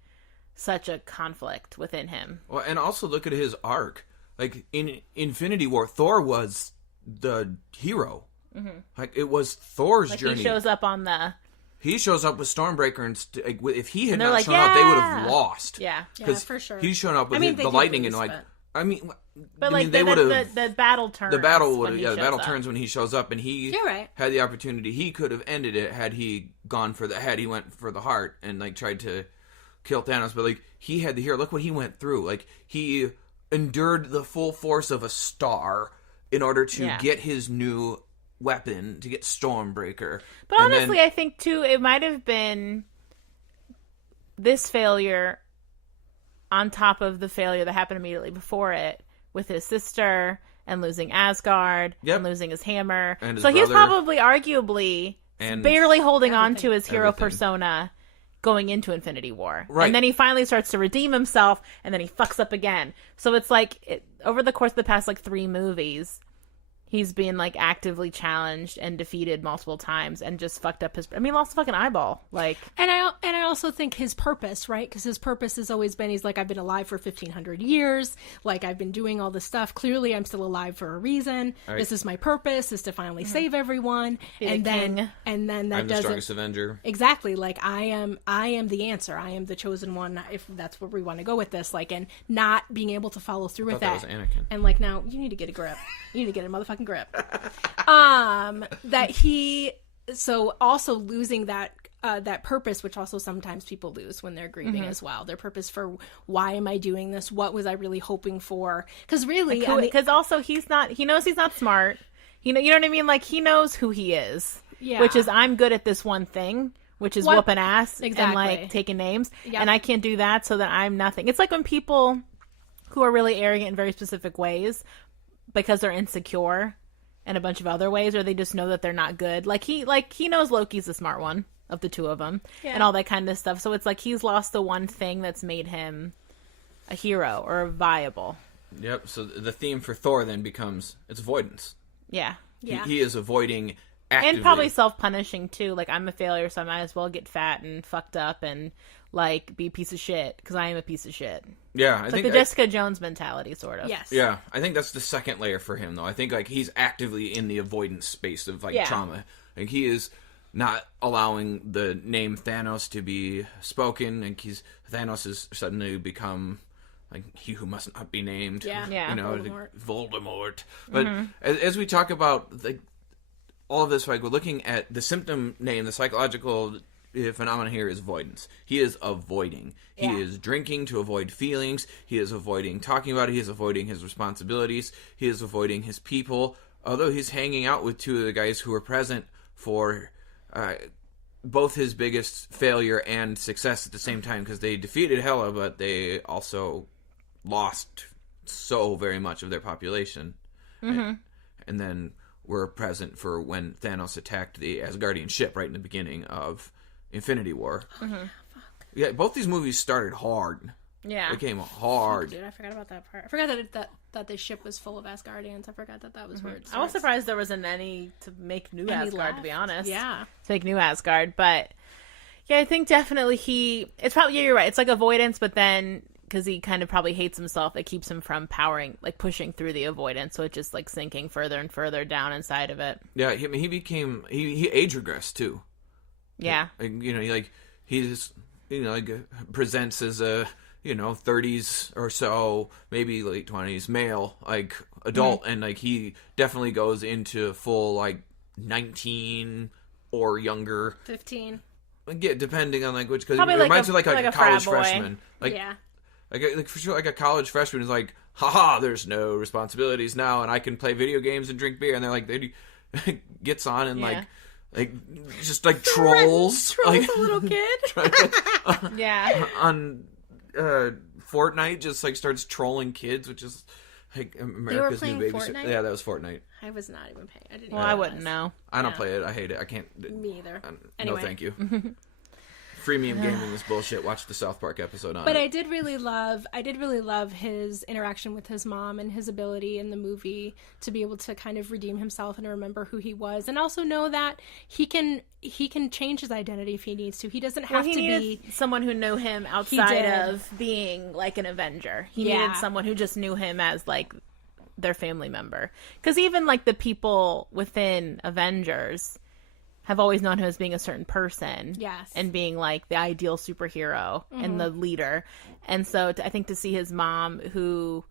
such a conflict within him. Well, and also look at his arc. Like in Infinity War, Thor was the hero. Like it was Thor's journey. He shows up with Stormbreaker, and if he had not shown up, they would have lost. Yeah, for sure. He's shown up with the lightning and they would have. The battle turns. The battle turns when he shows up, and he had the opportunity. He could have ended it had he went for the heart and like tried to kill Thanos. But like he had the hero. Look what he went through. Like he endured the full force of a star in order to get his new weapon to get Stormbreaker. But honestly, I think too it might have been this failure on top of the failure that happened immediately before it with his sister and losing Asgard and losing his hammer. And his so he's brother. probably arguably barely holding on to his hero persona going into Infinity War. Right. And then he finally starts to redeem himself, and then he fucks up again. So it's like, over the course of the past, like, 3 movies, he's been, like, actively challenged and defeated multiple times and just fucked up his... I mean, he lost a fucking eyeball. Like... And I also think his purpose, right? Because his purpose has always been, he's like, I've been alive for 1,500 years. Like, I've been doing all this stuff. Clearly, I'm still alive for a reason. Right. This is my purpose, is to finally save everyone. And then that I'm doesn't... the strongest Avenger. Exactly. Like, I am the answer. I am the chosen one, if that's where we want to go with this. Like, and not being able to follow through with that. That was Anakin. And, like, now, you need to get a grip. You need to get a motherfucking grip. That he... So also losing that purpose, which also sometimes people lose when they're grieving as well. Their purpose for why am I doing this? What was I really hoping for? Because really, because also he knows he's not smart. You know what I mean? Like, he knows who he is, which is I'm good at this one thing, which is whooping ass and like taking names, and I can't do that, so that I'm nothing. It's like when people who are really arrogant in very specific ways because they're insecure in a bunch of other ways, or they just know that they're not good. Like he knows Loki's the smart one of the two of them, and all that kind of stuff. So it's like he's lost the one thing that's made him a hero or viable. Yep. So the theme for Thor then becomes it's avoidance. Yeah. He is avoiding actively. And probably self-punishing too. Like, I'm a failure, so I might as well get fat and fucked up and like be a piece of shit because I am a piece of shit. Yeah, I think like the Jessica Jones mentality, sort of. Yes. Yeah, I think that's the second layer for him, though. I think like he's actively in the avoidance space of like trauma. Like, he is not allowing the name Thanos to be spoken, and Thanos has suddenly become like he who must not be named. Yeah. You know, Voldemort. But as we talk about like all of this, like we're looking at the symptom name, the psychological phenomenon here is avoidance. He is avoiding. He is drinking to avoid feelings. He is avoiding talking about it. He is avoiding his responsibilities. He is avoiding his people. Although he's hanging out with two of the guys who were present for both his biggest failure and success at the same time, because they defeated Hela, but they also lost so very much of their population. And then were present for when Thanos attacked the Asgardian ship right in the beginning of Infinity War. Yeah, both these movies started hard. Yeah. They came hard. Dude, I forgot about that part. I forgot that the ship was full of Asgardians. I forgot that was where it starts. I was surprised there wasn't any to make new Asgard, left. to be honest. Yeah. To make new Asgard. But, yeah, I think definitely it's probably, you're right. It's like avoidance, but then, because he kind of probably hates himself, it keeps him from pushing through the avoidance. So it's just, like, sinking further and further down inside of it. Yeah, he he age regressed, too. Yeah. Presents as a 30s or so, maybe late 20s male, like adult, and like he definitely goes into full like 19 or younger, 15. Yeah, depending on like which, because it reminds me like a college freshman, yeah. Like for sure, like a college freshman is like, haha, there's no responsibilities now, and I can play video games and drink beer, and they're like they gets on and like just like trolls like a little kid. On Fortnite, just like starts trolling kids, which is like America's new baby. Yeah, that was Fortnite. I was not even paying. I didn't. Well, I wouldn't know. I don't play it. I hate it. I can't. Me either. Anyway. No, thank you. Freemium gaming is bullshit. Watch the South Park episode on it. But I did really love his interaction with his mom and his ability in the movie to be able to kind of redeem himself and remember who he was, and also know that he can change his identity if he needs to. He doesn't have to be someone who knew him outside of being like an Avenger. He needed someone who just knew him as like their family member. Because even like the people within Avengers have always known him as being a certain person. Yes. And being like the ideal superhero and the leader. And so I think to see his mom, who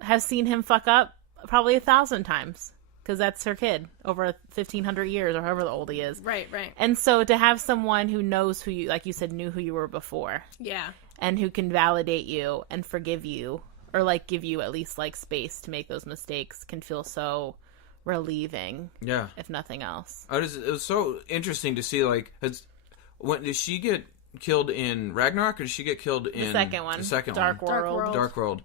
has seen him fuck up probably 1,000 times, because that's her kid over 1,500 years or however old he is. Right. And so to have someone who knows who you, like you said, knew who you were before. Yeah. And who can validate you and forgive you, or like give you at least like space to make those mistakes, can feel so relieving. Yeah. If nothing else. It was so interesting to see, like, did she get killed in Ragnarok, or did she get killed in... The second one. Dark World. Dark World.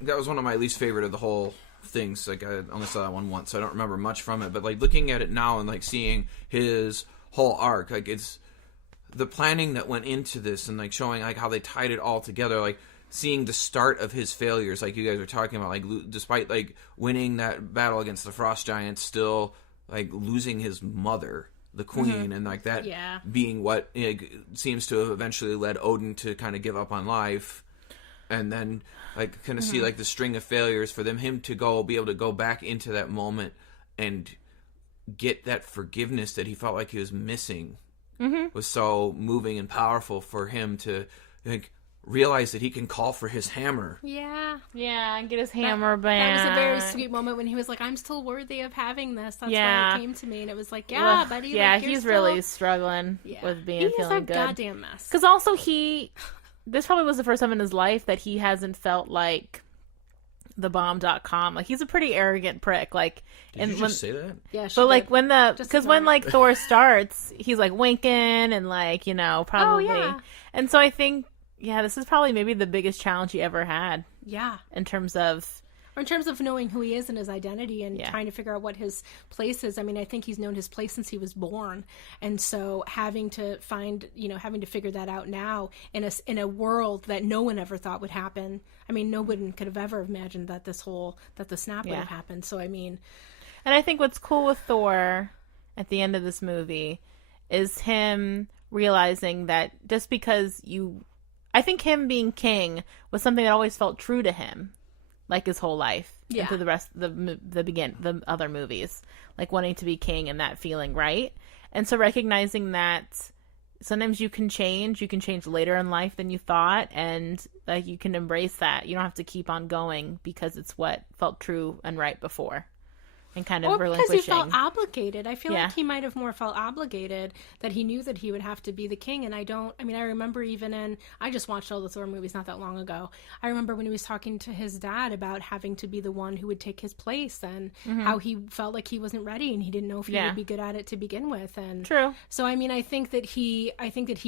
That was one of my least favorite of the whole things. Like, I only saw that one once, so I don't remember much from it. But, like, looking at it now and, like, seeing his whole arc, like, it's the planning that went into this and, like, showing, like, how they tied it all together, like, seeing the start of his failures, like you guys were talking about, like, despite, like, winning that battle against the Frost Giants, still, like, losing his mother, the queen, and, like, that being what seems to have eventually led Odin to kind of give up on life. And then, like, kind of see, like, the string of failures for him to be able to go back into that moment and get that forgiveness that he felt like he was missing was so moving and powerful for him to, like, realize that he can call for his hammer. Yeah. Yeah, and get his hammer back. That was a very sweet moment when he was like, I'm still worthy of having this. That's why it came to me. And it was like, yeah, buddy. Yeah, like, he's really struggling with feeling good. He's a goddamn mess. Because also this probably was the first time in his life that he hasn't felt like thebomb.com. Like, he's a pretty arrogant prick. Like, Did you just say that? Yeah, but like when like Thor starts, he's like winking and, like, probably. Oh, yeah. And so I think, this is probably maybe the biggest challenge he ever had. Yeah. In terms of knowing who he is and his identity and trying to figure out what his place is. I mean, I think he's known his place since he was born. And so having to figure that out now in a world that no one ever thought would happen. I mean, no one could have ever imagined that the snap would have happened. So, I mean. And I think what's cool with Thor at the end of this movie is him realizing that just because I think him being king was something that always felt true to him, like, his whole life, and through the rest of the other movies, like, wanting to be king and that feeling, right? And so recognizing that sometimes you can change later in life than you thought, and, like, you can embrace that. You don't have to keep on going because it's what felt true and right before. And kind of relinquishing. Because he felt obligated. I feel like he might have more felt obligated, that he knew that he would have to be the king. And I remember I just watched all the Thor movies not that long ago. I remember when he was talking to his dad about having to be the one who would take his place, and how he felt like he wasn't ready and he didn't know if he would be good at it to begin with. And true. So, I mean, I think that he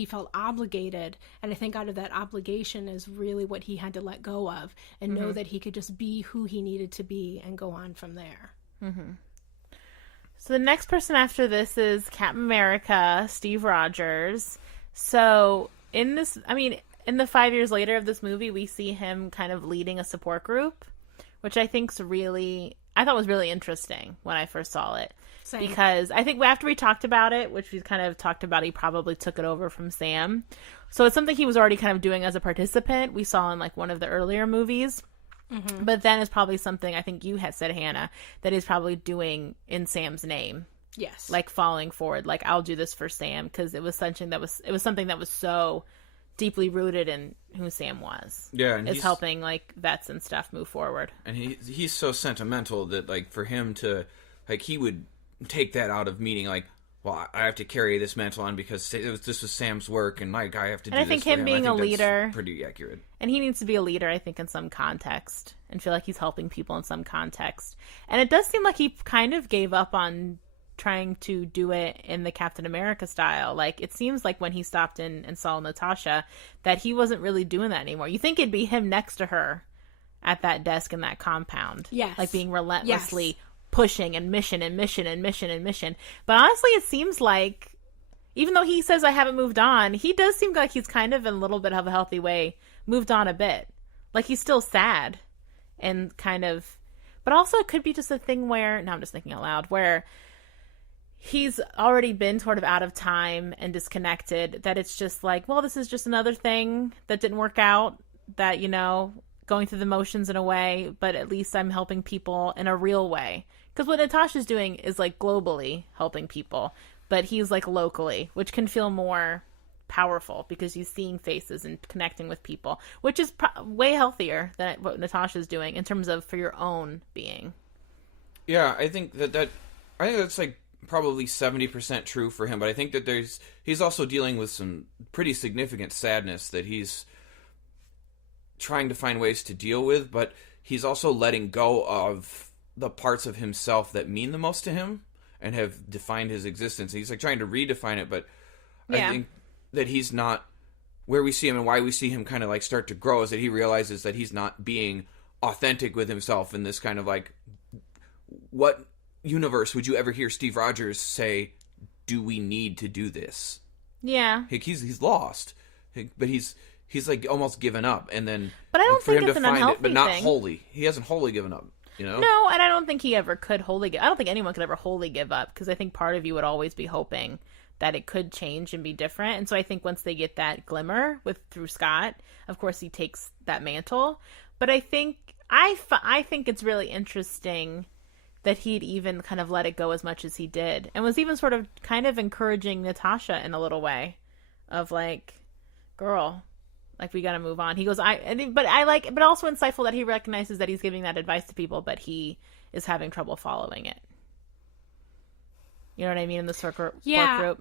felt obligated, and I think out of that obligation is really what he had to let go of and know that he could just be who he needed to be and go on from there. So the next person after this is Captain America, Steve Rogers. So in the 5 years later of this movie, we see him kind of leading a support group, which I thought was really interesting when I first saw it. Same. Because I think after we talked about it, which we kind of talked about, he probably took it over from Sam. So it's something he was already kind of doing as a participant. We saw in, like, one of the earlier movies. But then it's probably something, I think you had said, Hannah, that he's probably doing in Sam's name. Yes. Like, falling forward, like, I'll do this for Sam, because it was something that was so deeply rooted in who Sam was. Yeah, and it's helping, like, vets and stuff move forward. And he's so sentimental that, like, for him to, like, he would take that out of meaning, like, well, I have to carry this mantle on because this was Sam's work, and, like, I have to do this. And I think him being a leader, pretty accurate. And he needs to be a leader, I think, in some context, and feel like he's helping people in some context. And it does seem like he kind of gave up on trying to do it in the Captain America style. Like, it seems like when he stopped and saw Natasha, that he wasn't really doing that anymore. You think it'd be him next to her at that desk in that compound, like, being relentlessly pushing and mission and mission and mission and mission. But honestly, it seems like, even though he says I haven't moved on, he does seem like he's kind of in a little bit of a healthy way moved on a bit. Like, he's still sad and kind of, but also it could be just a thing where, now I'm just thinking out loud, where he's already been sort of out of time and disconnected, that it's just like, well, this is just another thing that didn't work out, that, going through the motions in a way, but at least I'm helping people in a real way. Because what Natasha's doing is, like, globally helping people, but he's, like, locally, which can feel more powerful because he's seeing faces and connecting with people, which is way healthier than what Natasha's doing in terms of for your own being. Yeah, I think that's, like, probably 70% true for him, but I think that he's also dealing with some pretty significant sadness that he's trying to find ways to deal with, but he's also letting go of the parts of himself that mean the most to him and have defined his existence. He's like trying to redefine it, but I think that he's not where we see him, and why we see him kind of like start to grow is that he realizes that he's not being authentic with himself in this kind of like, what universe would you ever hear Steve Rogers say, do we need to do this? Yeah. Like he's lost, but he's like almost given up, and then but I don't think it's an unhealthy but not thing. wholly. He hasn't wholly given up, you know? No, and I don't think he ever could wholly give. I don't think anyone could ever wholly give up, because I think part of you would always be hoping that it could change and be different. And so I think once they get that glimmer through Scott, of course he takes that mantle. But I think I think it's really interesting that he'd even kind of let it go as much as he did, and was even sort of kind of encouraging Natasha in a little way of like, girl, like, we got to move on. He goes, but also insightful that he recognizes that he's giving that advice to people, but he is having trouble following it. You know what I mean? In the support group. Yeah,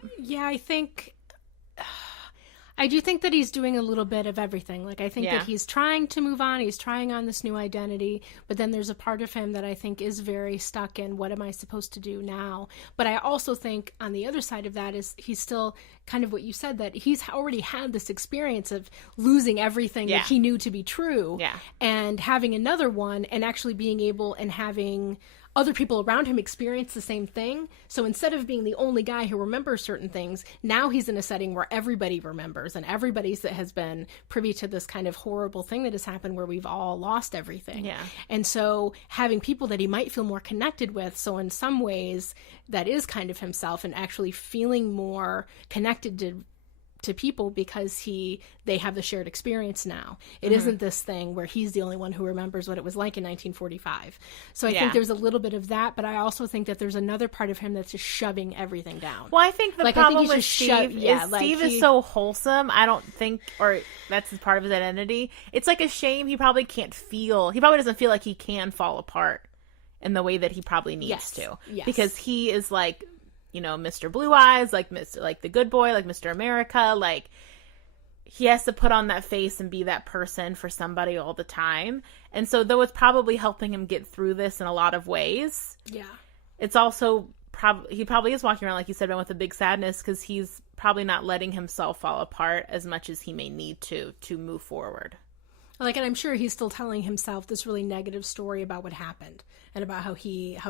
I do think that he's doing a little bit of everything. Like, I think that he's trying to move on. He's trying on this new identity. But then there's a part of him that I think is very stuck in, what am I supposed to do now? But I also think on the other side of that is he's still kind of what you said, that he's already had this experience of losing everything that he knew to be true. Yeah. And having another one, and actually being able and having other people around him experience the same thing. So instead of being the only guy who remembers certain things, now he's in a setting where everybody remembers, and everybody's that has been privy to this kind of horrible thing that has happened where we've all lost everything. Yeah. And so having people that he might feel more connected with, so in some ways that is kind of himself, and actually feeling more connected to people because they have the shared experience now. It isn't this thing where he's the only one who remembers what it was like in 1945. So I think there's a little bit of that, but I also think that there's another part of him that's just shoving everything down. Well, I think the problem with Steve is so wholesome. I don't think, or that's part of his identity. It's like a shame he probably can't feel. He probably doesn't feel like he can fall apart in the way that he probably needs to. Yes. Because he is like, you know, Mr. Blue Eyes, like the good boy, like Mr. America, like he has to put on that face and be that person for somebody all the time. And so though it's probably helping him get through this in a lot of ways, it's also he probably is walking around, like you said, with a big sadness, because he's probably not letting himself fall apart as much as he may need to move forward. Like, and I'm sure he's still telling himself this really negative story about what happened and about how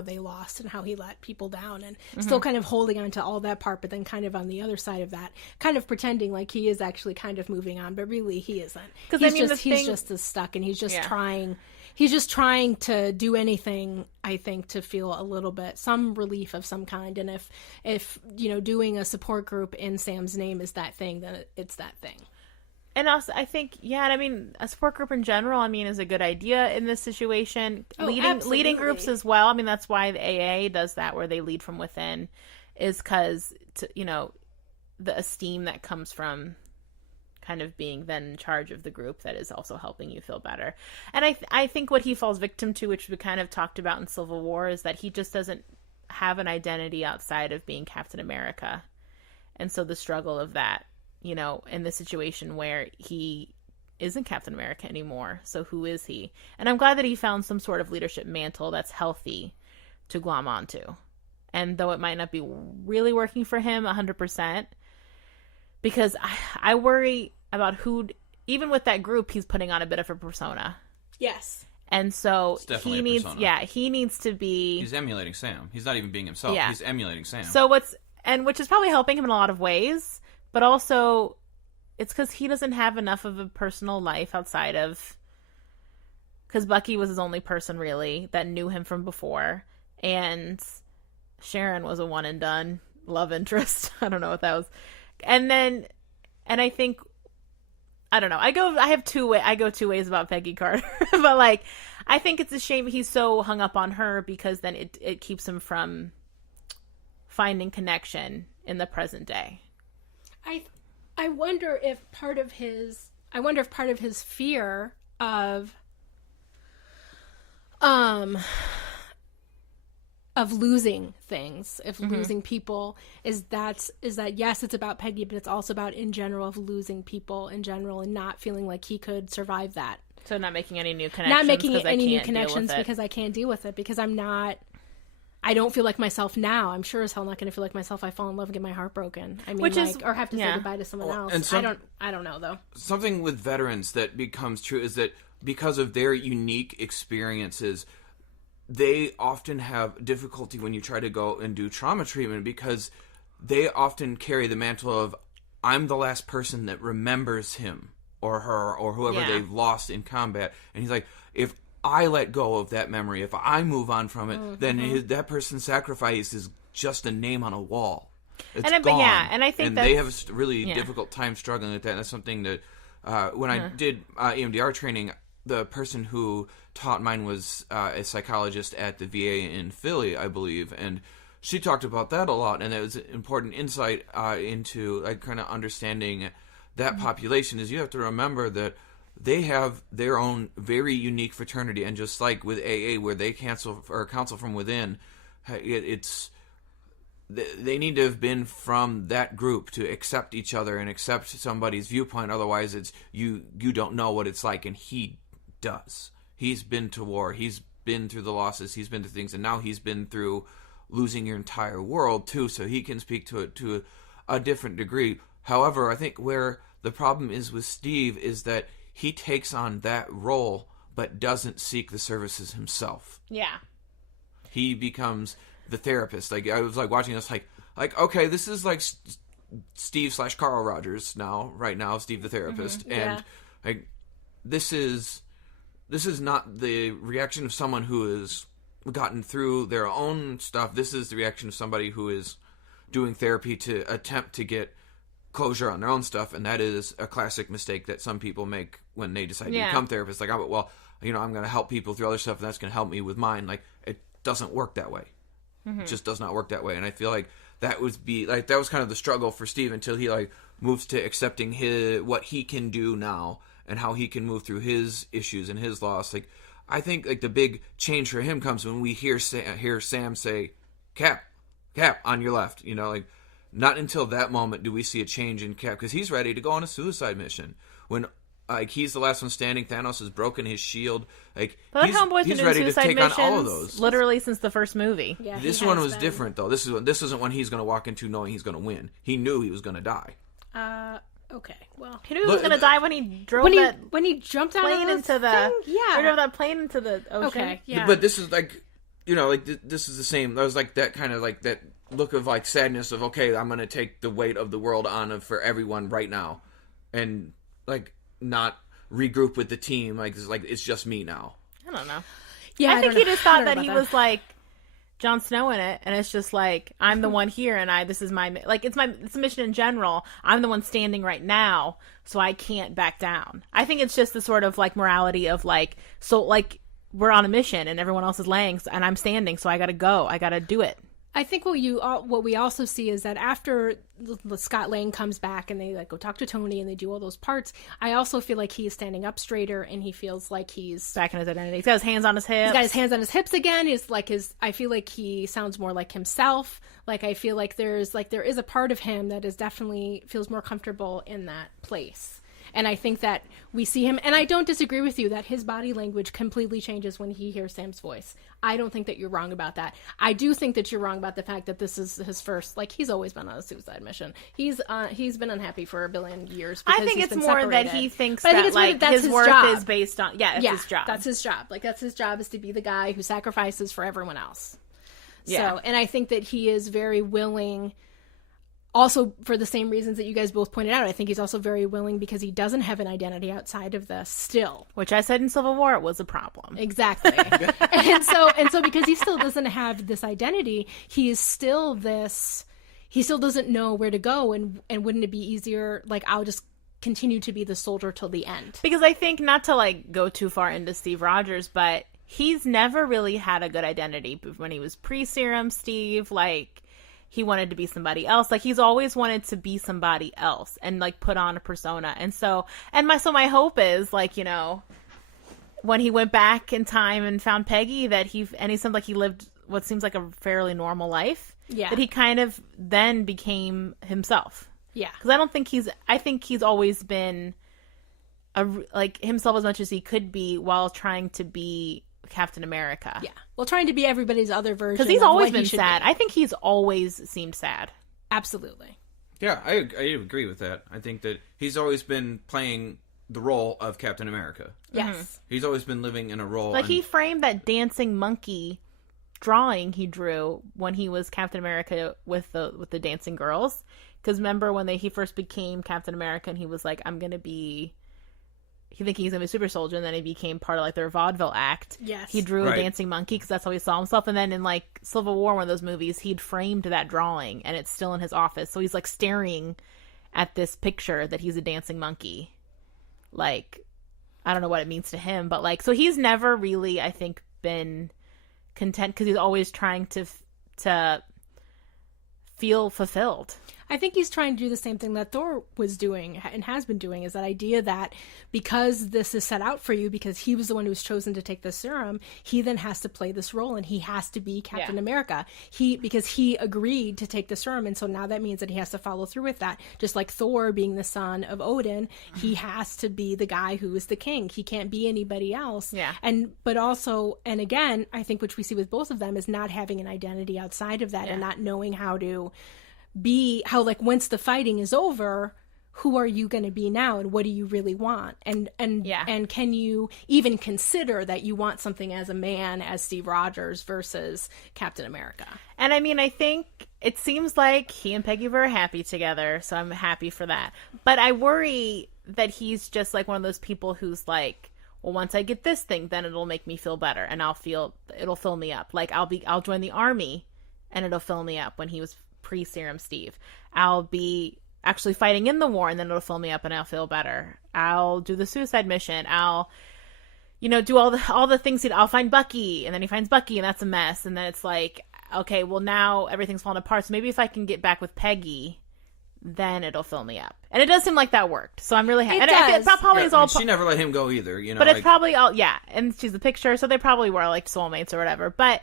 they lost and how he let people down, and still kind of holding on to all that part, but then kind of on the other side of that, kind of pretending like he is actually kind of moving on, but really he isn't. Because he's just as stuck, and he's just trying to do anything, I think, to feel a little bit, some relief of some kind. And if you know, doing a support group in Sam's name is that thing, then it's that thing. And also, I think, and I mean, a support group in general, I mean, is a good idea in this situation. Leading groups as well. I mean, that's why the AA does that, where they lead from within, is because, you know, the esteem that comes from kind of being then in charge of the group that is also helping you feel better. And I think what he falls victim to, which we kind of talked about in Civil War, is that he just doesn't have an identity outside of being Captain America. And so the struggle of that, you know, in the situation where he isn't Captain America anymore. So who is he? And I'm glad that he found some sort of leadership mantle that's healthy to glom onto. And though it might not be really working for him 100%, because I worry about even with that group, he's putting on a bit of a persona. Yes. And so he needs to be... He's emulating Sam. He's not even being himself. Yeah. He's emulating Sam. So which is probably helping him in a lot of ways. But also, it's because he doesn't have enough of a personal life outside of... Because Bucky was his only person, really, that knew him from before. And Sharon was a one-and-done love interest. I don't know what that was. And I think... I don't know. I go two ways about Peggy Carter. But, like, I think it's a shame he's so hung up on her, because then it keeps him from finding connection in the present day. I wonder if part of his fear of losing things, losing people, is that yes, it's about Peggy, but it's also about in general of losing people in general and not feeling like he could survive that. So not making any new connections. Not making any new connections because I can't deal with it, because I don't feel like myself now. I'm sure as hell not going to feel like myself. I fall in love and get my heart broken. I mean, or have to say goodbye to someone else. I don't know though. Something with veterans that becomes true is that because of their unique experiences, they often have difficulty when you try to go and do trauma treatment, because they often carry the mantle of, I'm the last person that remembers him or her or whoever they've lost in combat. And he's like, if I let go of that memory, if I move on from it, then that person's sacrifice is just a name on a wall. It's gone. And I think they have a really difficult time struggling with that. And that's something that when I did EMDR training, the person who taught mine was a psychologist at the VA in Philly, I believe, and she talked about that a lot, and it was an important insight into like kind of understanding that population. Is you have to remember that they have their own very unique fraternity, and just like with AA, where they counsel from within, they need to have been from that group to accept each other and accept somebody's viewpoint. Otherwise, it's you don't know what it's like, and he does. He's been to war. He's been through the losses. He's been through things, and now he's been through losing your entire world too. So he can speak to it to a different degree. However, I think where the problem is with Steve is that he takes on that role but doesn't seek the services himself. Yeah. He becomes the therapist. Like, I was like watching this, like okay, this is like Steve / Carl Rogers right now, Steve the therapist, and like this is not the reaction of someone who has gotten through their own stuff. This is the reaction of somebody who is doing therapy to attempt to get closure on their own stuff, and that is a classic mistake that some people make when they decide to become therapists. Like, I'm going to help people through other stuff, and that's going to help me with mine. Like, it doesn't work that way. It just does not work that way. And I feel like that was kind of the struggle for Steve until he like moves to accepting what he can do now and how he can move through his issues and his loss. Like, I think like the big change for him comes when we hear Sam say, Cap on your left. You know, like, not until that moment do we see a change in Cap, because he's ready to go on a suicide mission. When like he's the last one standing, Thanos has broken his shield. Like, he's ready to take on all of those. Literally since the first movie. Yeah, this one was different though. This isn't one he's going to walk into knowing he's going to win. He knew he was going to die. Okay, well, he knew he was going to die when he drove when he jumped out plane of into the or drove that plane into the ocean. Okay, yeah. But this is like, you know, like this is the same. That was like that kind of like that look of like sadness of, okay, I'm going to take the weight of the world on for everyone right now, and like not regroup with the team. Like it's just me now. I don't know. Yeah, I think he just thought that he was like Jon Snow in it, and it's just like, I'm the one here, and this is my, like, it's a mission in general. I'm the one standing right now, so I can't back down. I think it's just the sort of like morality of like, so like we're on a mission and everyone else is laying and I'm standing, so I gotta go, I gotta do it. I think what we also see is that after Scott Lang comes back and they like go talk to Tony and they do all those parts, I also feel like he's standing up straighter and he feels like he's back in his identity. He's got his hands on his hips. He's got his hands on his hips again. I feel like he sounds more like himself. Like, I feel like there is a part of him that is definitely feels more comfortable in that place. And I think that we see him, and I don't disagree with you that his body language completely changes when he hears Sam's voice. I don't think that you're wrong about that. I do think that you're wrong about the fact that this is his first, like, he's always been on a suicide mission. He's been unhappy for a billion years. I think it's more that he thinks that, like, his worth is based on, it's his job. That's his job. Like, that's his job, is to be the guy who sacrifices for everyone else. Yeah. So, and I think that he is very willing. Also, for the same reasons that you guys both pointed out, I think he's also very willing because he doesn't have an identity outside of this still. Which I said in Civil War, it was a problem. Exactly. and so because he still doesn't have this identity, he still doesn't know where to go, and wouldn't it be easier, like, I'll just continue to be the soldier till the end. Because I think, not to, like, go too far into Steve Rogers, but he's never really had a good identity. When he was pre-serum Steve, like, he wanted to be somebody else. Like, he's always wanted to be somebody else and, like, put on a persona. And so my hope is, like, you know, when he went back in time and found Peggy, that he seemed like he lived what seems like a fairly normal life. Yeah. That he kind of then became himself. Yeah. Because I think he's always been like himself as much as he could be while trying to be Captain America. Yeah. Well, trying to be everybody's other version. Because he's always been sad. I think he's always seemed sad. Absolutely. Yeah, I agree with that. I think that he's always been playing the role of Captain America. Yes. Mm-hmm. He's always been living in a role. Like, he framed that dancing monkey drawing he drew when he was Captain America with the dancing girls. Because remember when he first became Captain America and he was like, I'm going to be... He think he's gonna be a super soldier, and then he became part of like their vaudeville act. Yes, he drew a dancing monkey because that's how he saw himself. And then in like Civil War, one of those movies, he'd framed that drawing, and it's still in his office. So he's like staring at this picture that he's a dancing monkey. Like, I don't know what it means to him, but like, so he's never really, I think, been content because he's always trying to feel fulfilled. I think he's trying to do the same thing that Thor was doing and has been doing, is that idea that because this is set out for you, because he was the one who was chosen to take the serum, he then has to play this role and he has to be Captain America. Because he agreed to take the serum, and so now that means that he has to follow through with that. Just like Thor being the son of Odin, he has to be the guy who is the king. He can't be anybody else. Yeah. But also, and again, I think which we see with both of them is not having an identity outside of that and not knowing how to be, how like once the fighting is over, who are you going to be now and what do you really want, and can you even consider that you want something as a man as Steve Rogers versus Captain America. And I mean, I think it seems like he and Peggy were happy together, so I'm happy for that, but I worry that he's just like one of those people who's like, well, once I get this thing, then it'll make me feel better and it'll fill me up. Like I'll join the army and it'll fill me up. When he was pre-serum Steve, I'll be actually fighting in the war and then it'll fill me up and I'll feel better. I'll do the suicide mission. I'll, do all the things. I'll find Bucky, and then he finds Bucky and that's a mess. And then it's like, okay, well now everything's falling apart. So maybe if I can get back with Peggy, then it'll fill me up. And it does seem like that worked. So I'm really happy. It does. That probably is all. She never let him go either, But it's probably all, and she's the picture. So they probably were like soulmates or whatever. But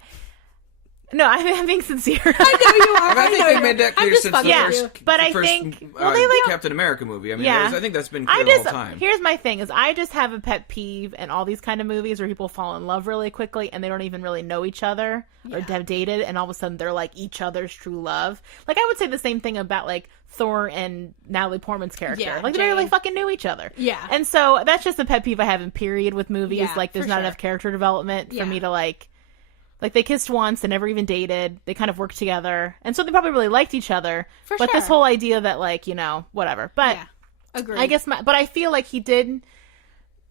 no, I'm being sincere. I know you are. I think they made that clear since the first Captain America movie. I mean, I think that's been clear the whole time. Here's my thing: is I just have a pet peeve in all these kind of movies where people fall in love really quickly and they don't even really know each other or have dated, and all of a sudden they're like each other's true love. Like I would say the same thing about like Thor and Natalie Portman's character. Yeah, like they barely fucking knew each other. Yeah, and so that's just a pet peeve I have in period with movies. Yeah, like there's not enough character development for me to like. Like, they kissed once, they never even dated, they kind of worked together, and so they probably really liked each other. But this whole idea that, like, whatever. But, agreed. I guess, but I feel like he did,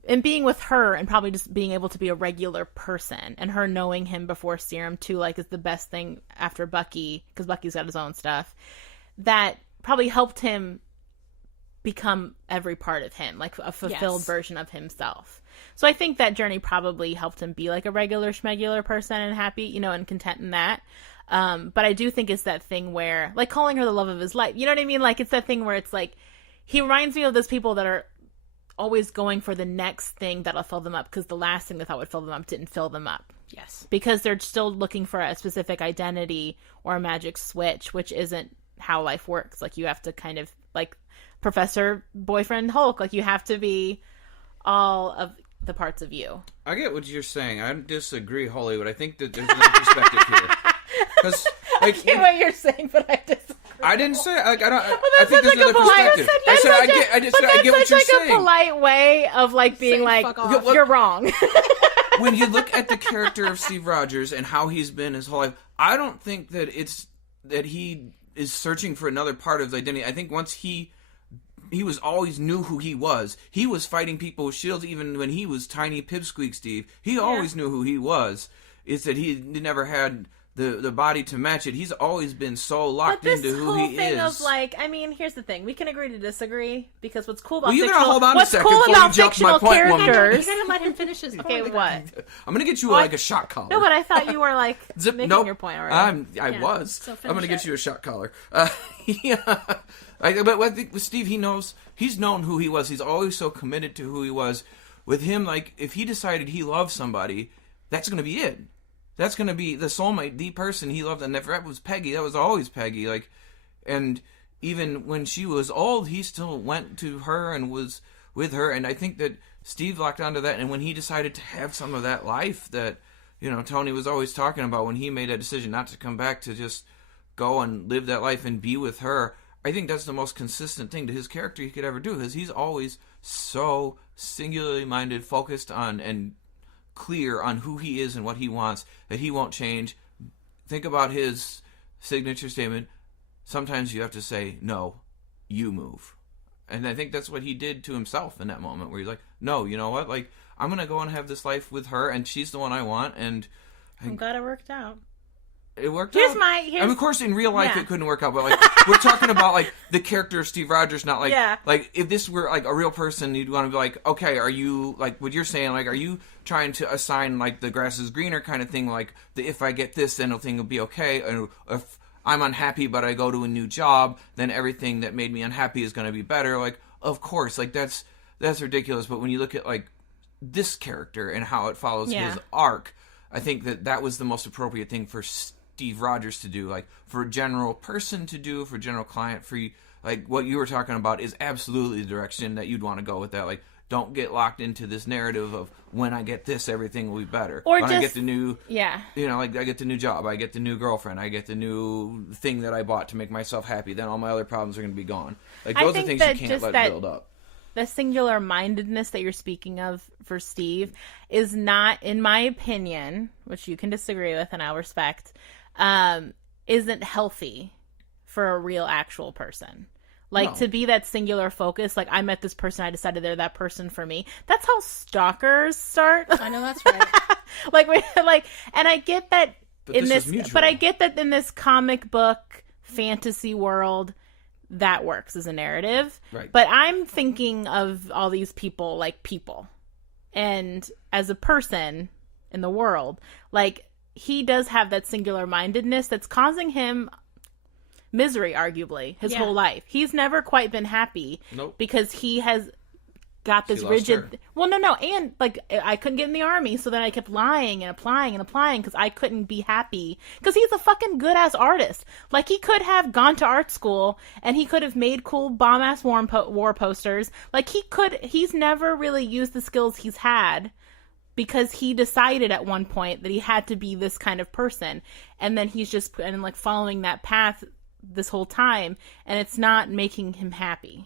in being with her, and probably just being able to be a regular person, and her knowing him before Serum, too, like, is the best thing after Bucky, because Bucky's got his own stuff, that probably helped him become every part of him, like, a fulfilled version of himself. So I think that journey probably helped him be like a regular schmegular person and happy, and content in that. But I do think it's that thing where, like, calling her the love of his life, you know what I mean? Like, it's that thing where it's like, he reminds me of those people that are always going for the next thing that'll fill them up because the last thing they thought would fill them up didn't fill them up. Yes. Because they're still looking for a specific identity or a magic switch, which isn't how life works. Like, you have to kind of, like, Professor Boyfriend Hulk, like, you have to be all of the parts of you. I get what you're saying. I disagree, Hollywood. I think that there's another perspective here. Because I get what you're saying, but I disagree. I didn't say like I don't. I think there's another perspective. I get what you're saying. That's like a polite way of like being like, you're wrong. When you look at the character of Steve Rogers and how he's been his whole life, I don't think that it's that he is searching for another part of his identity. I think once he was always knew who he was. He was fighting people with shields even when he was tiny pipsqueak Steve. He always knew who he was. It's that he never had the body to match it. He's always been so locked into who he is. But this whole thing of like, I mean, here's the thing. We can agree to disagree because what's cool about fictional characters. You gotta let him finish his point. Okay, what? I'm gonna get you like a shot collar. No, but I thought you were like making your point already. I was. So I'm gonna get you a shot collar. But I think with Steve, he's known who he was. He's always so committed to who he was. With him, like, if he decided he loved somebody, that's going to be it. That's going to be the soulmate, the person he loved. And if that was Peggy, that was always Peggy. Like, and even when she was old, he still went to her and was with her. And I think that Steve locked onto that. And when he decided to have some of that life that, Tony was always talking about, when he made a decision not to come back, to just go and live that life and be with her, I think that's the most consistent thing to his character he could ever do, because he's always so singularly minded, focused on and clear on who he is and what he wants, that he won't change. Think about his signature statement: sometimes you have to say, no, you move. And I think that's what he did to himself in that moment, where he's like, no, you know what? Like, I'm going to go and have this life with her, and she's the one I want. And I'm glad it worked out. It worked out. Of course, in real life, it couldn't work out. But, like, we're talking about, like, the character of Steve Rogers, not, like, like, if this were, like, a real person, you'd want to be like, okay, are you, like, what you're saying, like, are you trying to assign, like, the grass is greener kind of thing, like, if I get this, then everything will be okay, and if I'm unhappy, but I go to a new job, then everything that made me unhappy is going to be better. Like, of course, like, that's ridiculous. But when you look at, like, this character and how it follows his arc, I think that was the most appropriate thing for Steve Rogers to do. Like, for a general person to do, for a general client, for you, like, what you were talking about is absolutely the direction that you'd want to go with that. Like, don't get locked into this narrative of, when I get this, everything will be better. Or when just, I get the new, like, I get the new job, I get the new girlfriend, I get the new thing that I bought to make myself happy, then all my other problems are going to be gone. Like, those are things you can't let build up. The singular mindedness that you're speaking of for Steve is not, in my opinion, which you can disagree with and I'll respect, isn't healthy for a real actual person. Like, to be that singular focus, like, I met this person, I decided they're that person for me. That's how stalkers start. I know, that's right. And I get that but I get that in this comic book fantasy world, that works as a narrative. Right. But I'm thinking of all these people like people. And as a person in the world, like, he does have that singular mindedness that's causing him misery, arguably, his whole life. He's never quite been happy. Nope. Because he has got this rigid... Well, no. And, like, I couldn't get in the army, so then I kept lying and applying because I couldn't be happy. Because he's a fucking good-ass artist. Like, he could have gone to art school, and he could have made cool bomb-ass war posters. Like, he's never really used the skills he's had, because he decided at one point that he had to be this kind of person. And then he's just following that path this whole time, and it's not making him happy.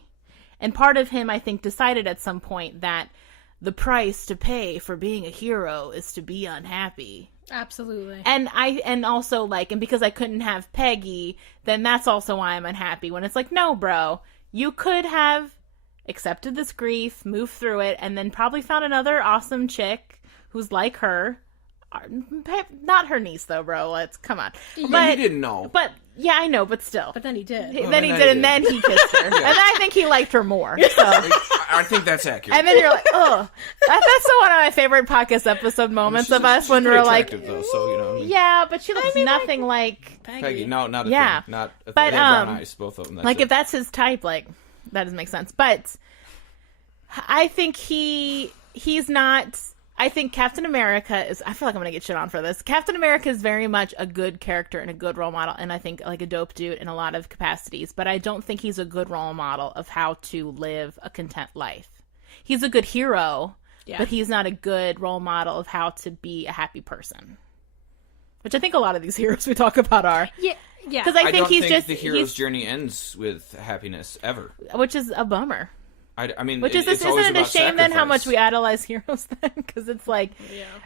And part of him, I think, decided at some point that the price to pay for being a hero is to be unhappy. Absolutely. And also, like, and because I couldn't have Peggy, then that's also why I'm unhappy. When it's like, no, bro, you could have accepted this grief, moved through it, and then probably found another awesome chick who's like her. Not her niece, though, bro. Come on. But he didn't know. But, yeah, I know, but still. But then he did. Then he did, and then he kissed her. And then I think he liked her more. So. I think that's accurate. And then you're like, oh. That's one of my favorite podcast episode moments of us when we're like... Though, so, yeah, but she looks nothing like... Peggy. No, not a thing. Not a but, they have brown eyes, both of them. If that's his type, like, that doesn't make sense. But I think he's not... I think Captain America is... I feel like I'm going to get shit on for this. Captain America is very much a good character and a good role model, and I think, like, a dope dude in a lot of capacities. But I don't think he's a good role model of how to live a content life. He's a good hero, but he's not a good role model of how to be a happy person. Which I think a lot of these heroes we talk about are. Yeah. Because I think the hero's journey ends with happiness, ever. Which is a bummer. I mean, isn't it a shame then how much we idolize heroes then? Because it's like,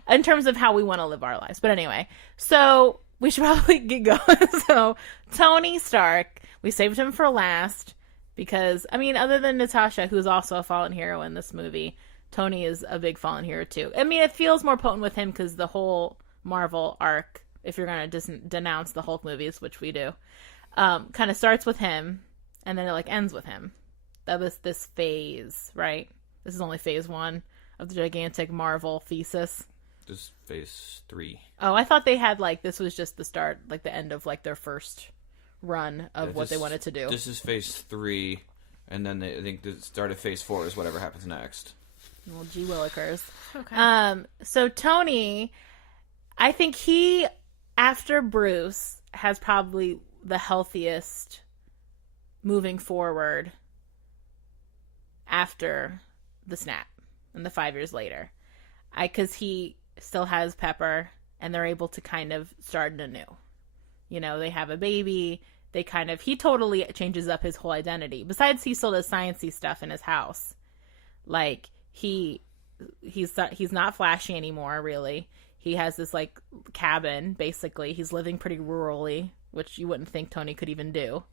in terms of how we want to live our lives. But anyway, so we should probably get going. So Tony Stark, we saved him for last because, I mean, other than Natasha, who's also a fallen hero in this movie, Tony is a big fallen hero too. I mean, it feels more potent with him because the whole Marvel arc, if you're going to denounce the Hulk movies, which we do, kind of starts with him and then it like ends with him. That was this phase, right? This is only phase 1 of the gigantic Marvel thesis. This is phase 3. Oh, I thought they had, like, this was just the start, like, the end of, like, their first run of what they wanted to do. This is phase 3, and then I think the start of phase 4 is whatever happens next. Well, gee willikers. Okay. So Tony, I think he, after Bruce, has probably the healthiest moving forward after the snap and the 5 years later. Because he still has Pepper, and they're able to kind of start anew. You know, they have a baby. He totally changes up his whole identity. Besides, he still does sciencey stuff in his house. Like, he's not flashy anymore, really. He has this, like, cabin, basically. He's living pretty rurally, which you wouldn't think Tony could even do.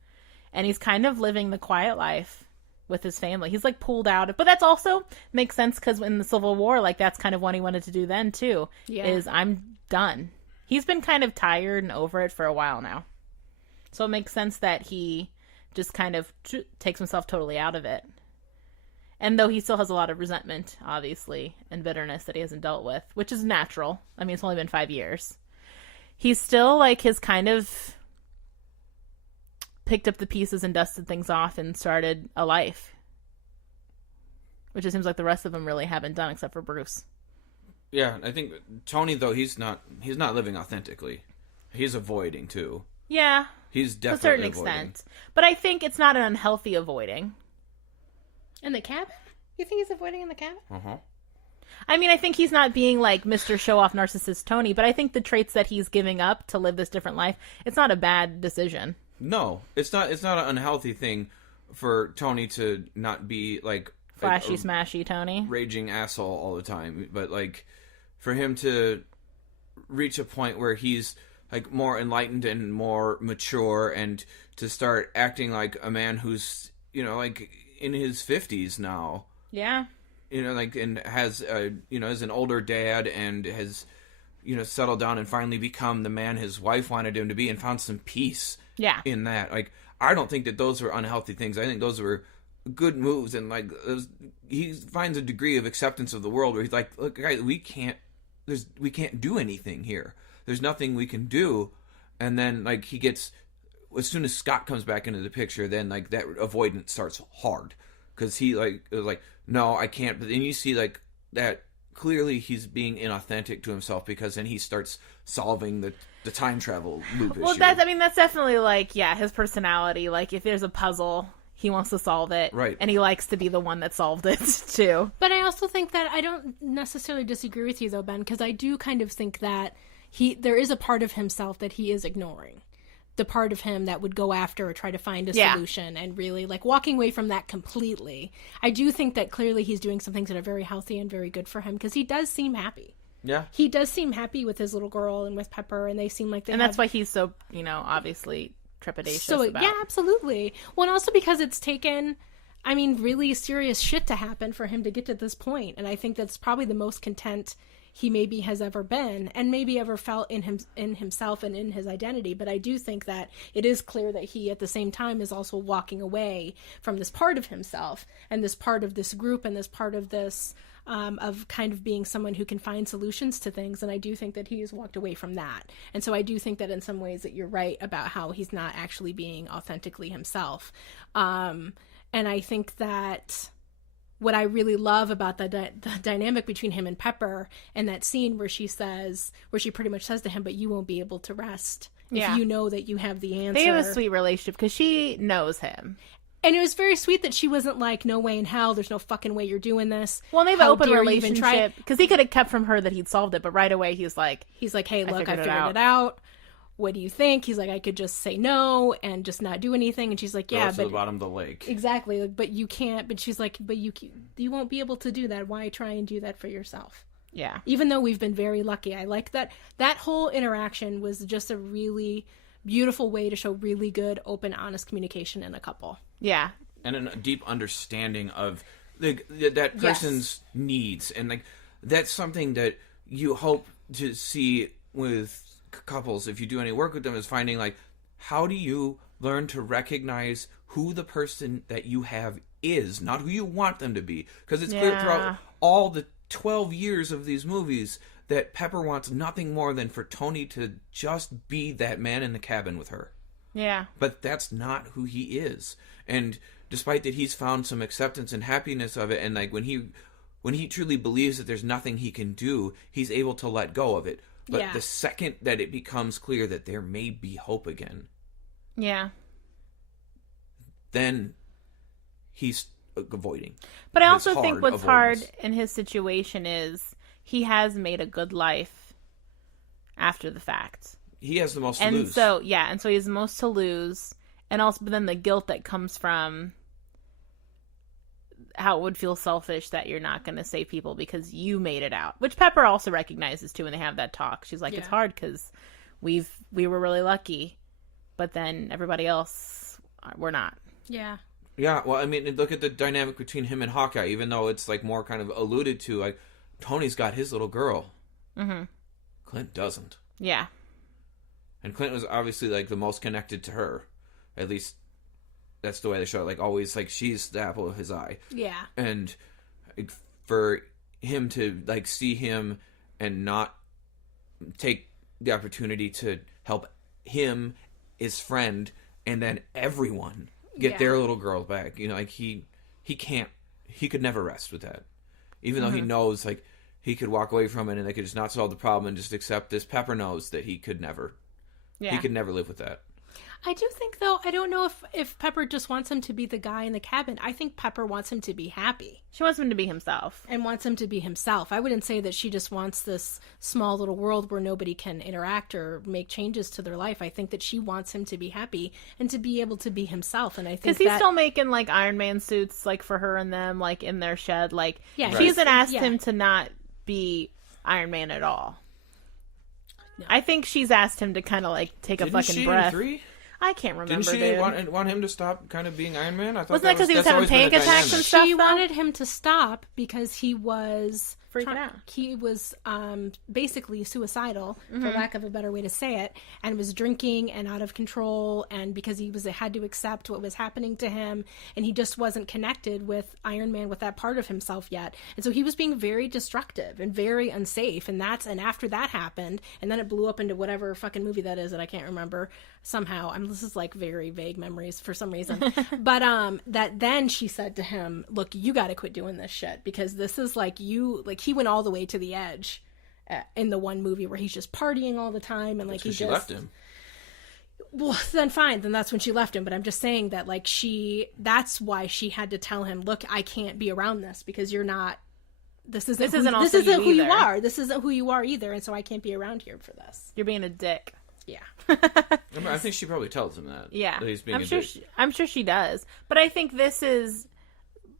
And he's kind of living the quiet life with his family. He's, like, pulled out. But that's also makes sense because in the Civil War, like, that's kind of what he wanted to do then, too. Yeah. Is I'm done. He's been kind of tired and over it for a while now. So it makes sense that he just kind of takes himself totally out of it. And though he still has a lot of resentment, obviously, and bitterness that he hasn't dealt with, which is natural. I mean, it's only been 5 years. He's still, like, has kind of picked up the pieces and dusted things off and started a life. Which it seems like the rest of them really haven't done, except for Bruce. Yeah, I think Tony, though, he's not living authentically. He's avoiding, too. Yeah. He's definitely to a certain avoiding. extent. But I think it's not an unhealthy avoiding. In the cabin? You think he's avoiding in the cabin? Uh-huh. I mean, I think he's not being like Mr. Show-Off narcissist Tony, but I think the traits that he's giving up to live this different life, it's not a bad decision. No, it's not an unhealthy thing for Tony to not be like flashy smashy Tony, raging asshole all the time, but like for him to reach a point where he's like more enlightened and more mature and to start acting like a man who's, you know, like in his 50s now. Yeah. You know, like, and has, you know, is an older dad and has, you know, settled down and finally become the man his wife wanted him to be and found some peace in that. Like, I don't think that those were unhealthy things. I think those were good moves. And, like, he finds a degree of acceptance of the world where he's like, look, guys, we can't do anything here. There's nothing we can do. And then, like, he gets, as soon as Scott comes back into the picture, then, like, that avoidance starts hard. Because he, like, was like, no, I can't. But then you see, like, that clearly he's being inauthentic to himself because then he starts solving the time travel loop issue. Well, that's definitely, like, yeah, his personality. Like, if there's a puzzle, he wants to solve it. Right. And he likes to be the one that solved it, too. But I also think that I don't necessarily disagree with you, though, Ben, because I do kind of think that there is a part of himself that he is ignoring. The part of him that would go after or try to find a solution and really, like, walking away from that completely. I do think that clearly he's doing some things that are very healthy and very good for him because he does seem happy. Yeah. He does seem happy with his little girl and with Pepper, and they seem like they that's why he's so, you know, obviously trepidatious about. Yeah, absolutely. Well, and also because it's taken, I mean, really serious shit to happen for him to get to this point. And I think that's probably the most content he maybe has ever been and maybe ever felt in himself and in his identity. But I do think that it is clear that he at the same time is also walking away from this part of himself and this part of this group and this part of this of kind of being someone who can find solutions to things. And I do think that he has walked away from that. And so I do think that in some ways that you're right about how he's not actually being authentically himself. And I think that what I really love about the dynamic between him and Pepper and that scene where she pretty much says to him, but you won't be able to rest if you know that you have the answer. They have a sweet relationship because she knows him. And it was very sweet that she wasn't like, no way in hell, there's no fucking way you're doing this. Well, they have an open relationship because he could have kept from her that he'd solved it, but right away he's like, hey, look, I figured it out. What do you think? He's like, I could just say no and just not do anything. And she's like, yeah, but to the bottom of the lake. Exactly. But you can't. But she's like, but you won't be able to do that. Why try and do that for yourself? Yeah. Even though we've been very lucky. I like that whole interaction was just a really beautiful way to show really good, open, honest communication in a couple. Yeah. And a deep understanding of that person's needs. And like that's something that you hope to see with couples, if you do any work with them, is finding like, how do you learn to recognize who the person that you have is, not who you want them to be? Because it's clear throughout all the 12 years of these movies that Pepper wants nothing more than for Tony to just be that man in the cabin with her. Yeah. But that's not who he is. And despite that he's found some acceptance and happiness of it, and like when he truly believes that there's nothing he can do, he's able to let go of it. But the second that it becomes clear that there may be hope again, then he avoiding. But I also think what's hard in his situation is he has made a good life after the fact. He has the most to lose. And so he has the most to lose. And also, but then the guilt that comes from how it would feel selfish that you're not going to save people because you made it out. Which Pepper also recognizes, too, when they have that talk. She's like, it's hard because we were really lucky. But then everybody else, we're not. Yeah. Yeah, well, I mean, look at the dynamic between him and Hawkeye. Even though it's, like, more kind of alluded to, like, Tony's got his little girl. Mm-hmm. Clint doesn't. Yeah. And Clint was obviously, like, the most connected to her. At least that's the way they show it. Like, always, like, she's the apple of his eye. Yeah. And for him to, like, see him and not take the opportunity to help him, his friend, and then everyone get their little girl back. You know, like, he could never rest with that. Even though he knows, like, he could walk away from it and they could just not solve the problem and just accept this. Pepper knows that he could never. Yeah. He could never live with that. I do think, though, I don't know if Pepper just wants him to be the guy in the cabin. I think Pepper wants him to be happy. She wants him to be himself. And wants him to be himself. I wouldn't say that she just wants this small little world where nobody can interact or make changes to their life. I think that she wants him to be happy and to be able to be himself. And I think because he's still making, like, Iron Man suits, like, for her and them, like, in their shed. Like, she hasn't asked him to not be Iron Man at all. No. I think she's asked him to kind of, like, take a fucking breath. In 3? I can't remember. Didn't she want him to stop kind of being Iron Man? I thought wasn't that because he was having panic attacks and stuff? She wanted him to stop because he was freaking out. He was basically suicidal, for lack of a better way to say it, and was drinking and out of control, and because he had to accept what was happening to him, and he just wasn't connected with Iron Man, with that part of himself yet, and so he was being very destructive and very unsafe, and after that happened, and then it blew up into whatever fucking movie that is that I can't remember somehow. This is like very vague memories for some reason, but that then she said to him, "Look, you got to quit doing this shit because this is like you like." He went all the way to the edge in the one movie where he's just partying all the time and like she left him. Well, then fine, then that's when she left him. But I'm just saying that like that's why she had to tell him, look, I can't be around this because you're not. This isn't who you are. This isn't who you are either, and so I can't be around here for this. You're being a dick. Yeah. I think she probably tells him that. Yeah, that he's being a dick. I'm sure she does. But I think this is.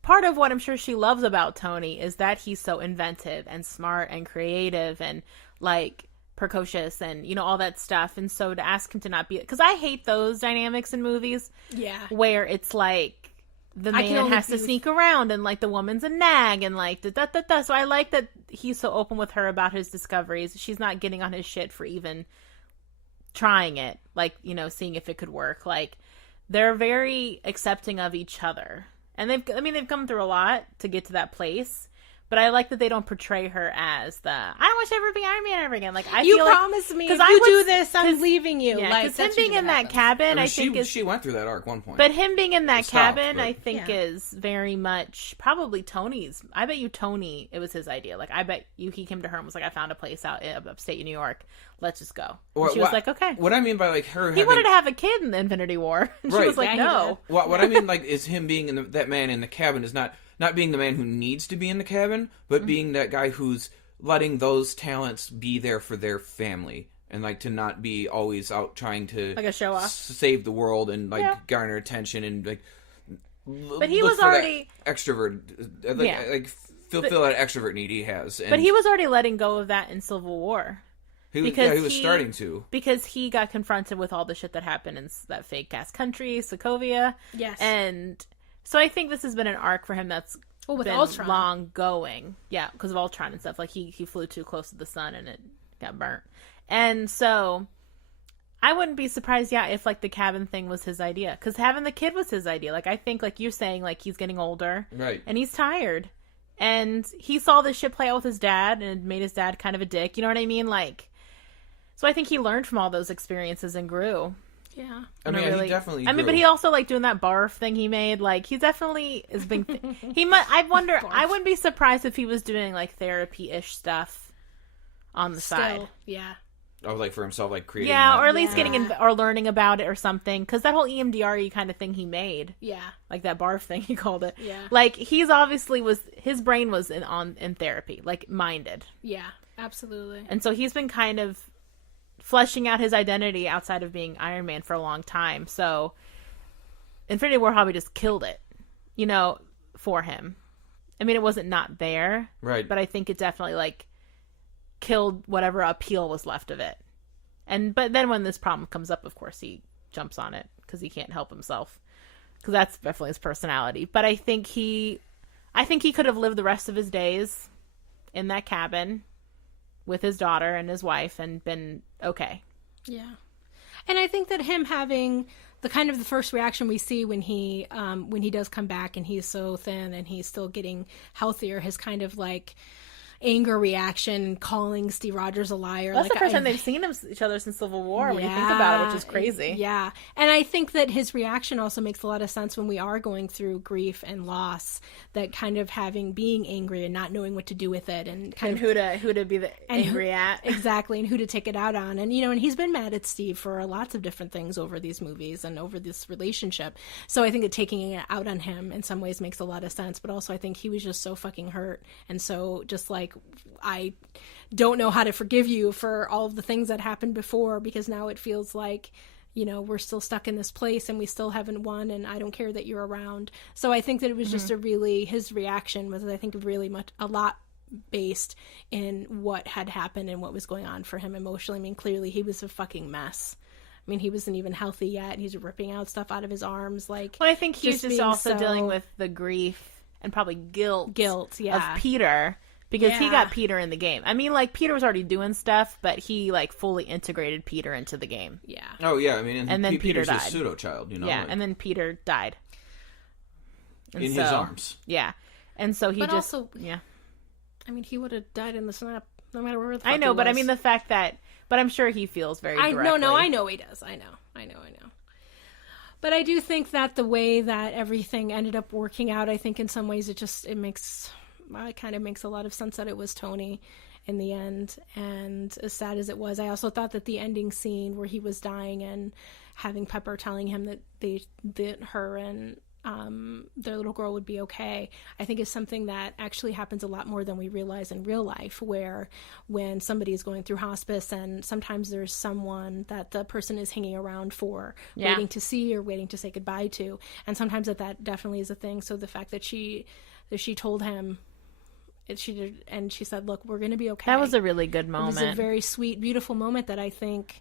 Part of what I'm sure she loves about Tony is that he's so inventive and smart and creative and like precocious and, you know, all that stuff. And so to ask him to not be, because I hate those dynamics in movies. Yeah. Where it's like the man has to sneak around and like the woman's a nag and like da. So I like that he's so open with her about his discoveries. She's not getting on his shit for even trying it, like, you know, seeing if it could work. Like they're very accepting of each other. And they've come through a lot to get to that place. But I like that they don't portray her as I don't want you to ever be Iron Man ever again. Like you promised me if you do this, I'm leaving you. Yeah, because him being in that cabin, I think she went through that arc one point. But him being in that cabin, I think is very much probably Tony's. I bet you Tony, it was his idea. Like I bet you he came to her and was like, I found a place out in upstate New York. Let's just go. And she was like, okay. What I mean by like her, he wanted to have a kid in the Infinity War, and she was like, no. What I mean like is him being in that man in the cabin is not being the man who needs to be in the cabin, but being that guy who's letting those talents be there for their family and like to not be always out trying to like a show off, save the world and like garner attention and like. But he was already extrovert, like fulfill that extrovert need he has. But he was already letting go of that in Civil War. He was starting to. Because he got confronted with all the shit that happened in that fake-ass country, Sokovia. Yes. And so I think this has been an arc for him that's with been Ultron. long going. Yeah, because of Ultron and stuff. Like, he flew too close to the sun and it got burnt. And so I wouldn't be surprised, if, like, the cabin thing was his idea. Because having the kid was his idea. Like, I think, like you're saying, like, he's getting older. Right. And he's tired. And he saw this shit play out with his dad and it made his dad kind of a dick. You know what I mean? Like... So I think he learned from all those experiences and grew. Yeah. He definitely grew. I mean, but he also, like, doing that barf thing he made, like, he definitely is being... I wonder... I wouldn't be surprised if he was doing, like, therapy-ish stuff on the side. Yeah. like for himself, like creating. Yeah, or at least getting or learning about it or something. Because that whole EMDR kind of thing he made. Yeah. Like that barf thing he called it. Yeah. Like he's obviously his brain was in therapy, like minded. Yeah, absolutely. And so he's been kind of fleshing out his identity outside of being Iron Man for a long time. So Infinity War probably just killed it, for him. I mean, it wasn't not there. Right. But I think it definitely, like, killed whatever appeal was left of it. But then when this problem comes up, of course, he jumps on it because he can't help himself. Because that's definitely his personality. But I think he could have lived the rest of his days in that cabin with his daughter and his wife and been okay. Yeah. And I think that him having the first reaction we see when he does come back and he's so thin and he's still getting healthier, his kind of like anger reaction, calling Steve Rogers a liar. That's the first time they've seen each other since Civil War, when you think about it, which is crazy. Yeah. And I think that his reaction also makes a lot of sense when we are going through grief and loss, that kind of being angry and not knowing what to do with it, and who to be angry at. Exactly, and who to take it out on. And, and he's been mad at Steve for lots of different things over these movies and over this relationship. So I think that taking it out on him in some ways makes a lot of sense. But also I think he was just so fucking hurt. And so just like, I don't know how to forgive you for all of the things that happened before, because now it feels like, we're still stuck in this place and we still haven't won, and I don't care that you're around. So I think that it was just his reaction was, I think, really a lot based in what had happened and what was going on for him emotionally. I mean, clearly he was a fucking mess. I mean, he wasn't even healthy yet, and he's ripping out stuff out of his arms. Like, well, I think he's just also dealing with the grief and probably guilt of Peter. Because he got Peter in the game. I mean, like, Peter was already doing stuff, but he, like, fully integrated Peter into the game. Yeah. Oh, yeah. I mean, and then Peter's Peter died. A pseudo-child, Yeah, like, and then Peter died. And in his arms. Yeah. And so but also, I mean, he would have died in the snap, no matter where the fuck I know, he but was. I mean, the fact that... But I'm sure he feels very directly. I know he does. I know. But I do think that the way that everything ended up working out, I think in some ways it kind of makes a lot of sense that it was Tony in the end. And as sad as it was, I also thought that the ending scene where he was dying and having Pepper telling him that her and their little girl would be okay, I think is something that actually happens a lot more than we realize in real life, where when somebody is going through hospice and sometimes there's someone that the person is hanging around for, waiting to see or waiting to say goodbye to, and sometimes that definitely is a thing. So the fact that she told him, she did, and she said, look, we're going to be okay. That was a really good moment. It was a very sweet, beautiful moment that I think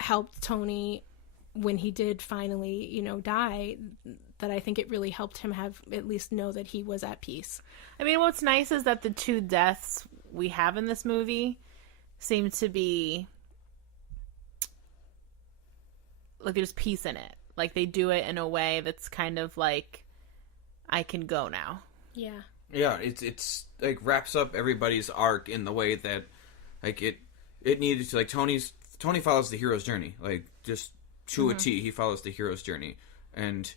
helped Tony when he did finally, die, that I think it really helped him at least know that he was at peace. I mean, what's nice is that the two deaths we have in this movie seem to be, like, there's peace in it. Like, they do it in a way that's kind of like, I can go now. Yeah. Yeah, it's like wraps up everybody's arc in the way that, like, it needed to. Like, Tony follows the hero's journey, like, just to a T. He follows the hero's journey and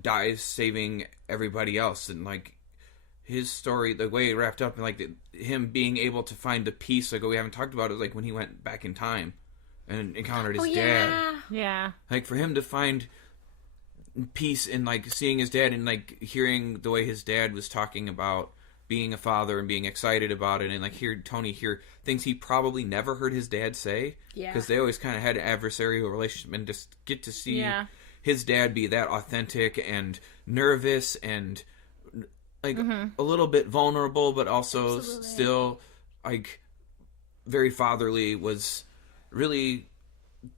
dies saving everybody else, and like his story, the way it wrapped up, and like him being able to find the peace, like we haven't talked about, it was like when he went back in time and encountered his dad. Yeah, like for him to find peace in like seeing his dad and like hearing the way his dad was talking about being a father and being excited about it, and like Tony hear things he probably never heard his dad say, because they always kind of had an adversarial relationship, and just get to see his dad be that authentic and nervous and like a little bit vulnerable, but also still like very fatherly, was really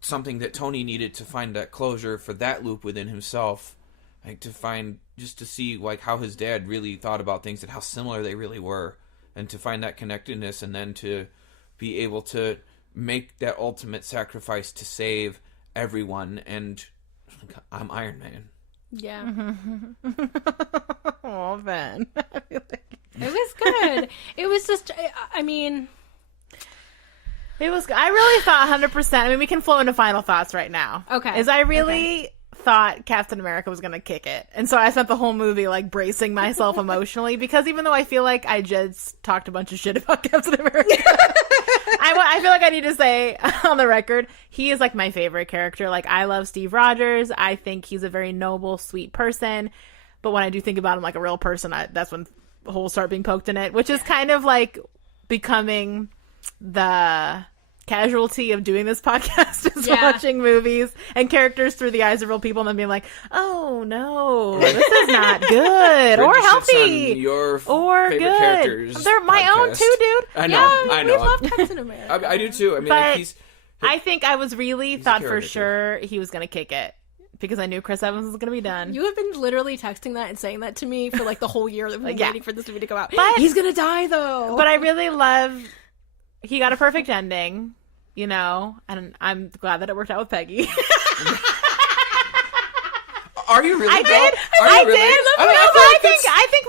something that Tony needed to find that closure for that loop within himself, like to find, just to see like how his dad really thought about things and how similar they really were, and to find that connectedness, and then to be able to make that ultimate sacrifice to save everyone. And I'm Iron Man. Yeah. Oh, Ben. It was good. It was just, I mean... I really thought 100%. I mean, we can flow into final thoughts right now. Okay. I really thought Captain America was going to kick it. And so I spent the whole movie, like, bracing myself emotionally, because even though I feel like I just talked a bunch of shit about Captain America, I feel like I need to say on the record, he is, like, my favorite character. Like, I love Steve Rogers. I think he's a very noble, sweet person. But when I do think about him like a real person, that's when holes start being poked in it, which is kind of like becoming the casualty of doing this podcast, is watching movies and characters through the eyes of real people and then being like, oh no, this is not good or healthy your or favorite good. Characters They're my podcast. own too, dude. I know. We love Captain America. I do too. I mean, but like I think I was really thought for sure he was going to kick it, because I knew Chris Evans was going to be done. You have been literally texting that and saying that to me for like the whole year that we've been waiting for this movie to come out. But he's going to die though. But I really love, he got a perfect ending, you know, and I'm glad that it worked out with Peggy. Are you really? I did. I did. I think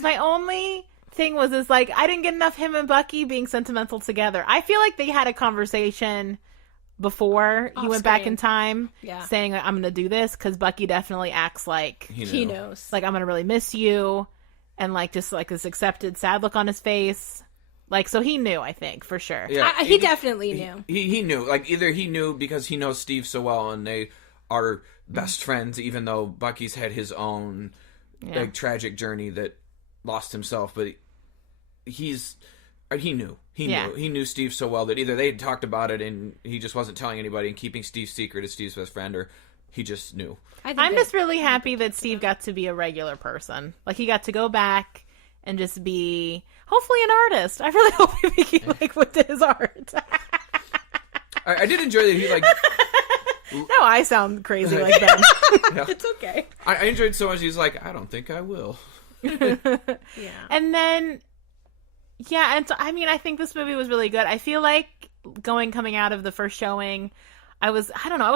my only thing was is like I didn't get enough him and Bucky being sentimental together. I feel like they had a conversation before he went back in time, saying I'm gonna do this, because Bucky definitely acts like he knows, like I'm gonna really miss you, and like just like this accepted sad look on his face, like, so he knew, I think, for sure. Yeah, he definitely knew. He knew, like, either he knew because he knows Steve so well and they are best friends, even though Bucky's had his own like tragic journey that lost himself, but he knew Steve so well that either they had talked about it and he just wasn't telling anybody and keeping Steve's secret as Steve's best friend, or he just knew. I'm just really happy that Steve got to be a regular person. Like, he got to go back and just be hopefully an artist. I really hope he like went to his art. I did enjoy that he like. No, I sound crazy like that. Yeah. It's okay. I enjoyed so much. He's like, I don't think I will. And then, and so, I mean, I think this movie was really good. I feel like coming out of the first showing, I was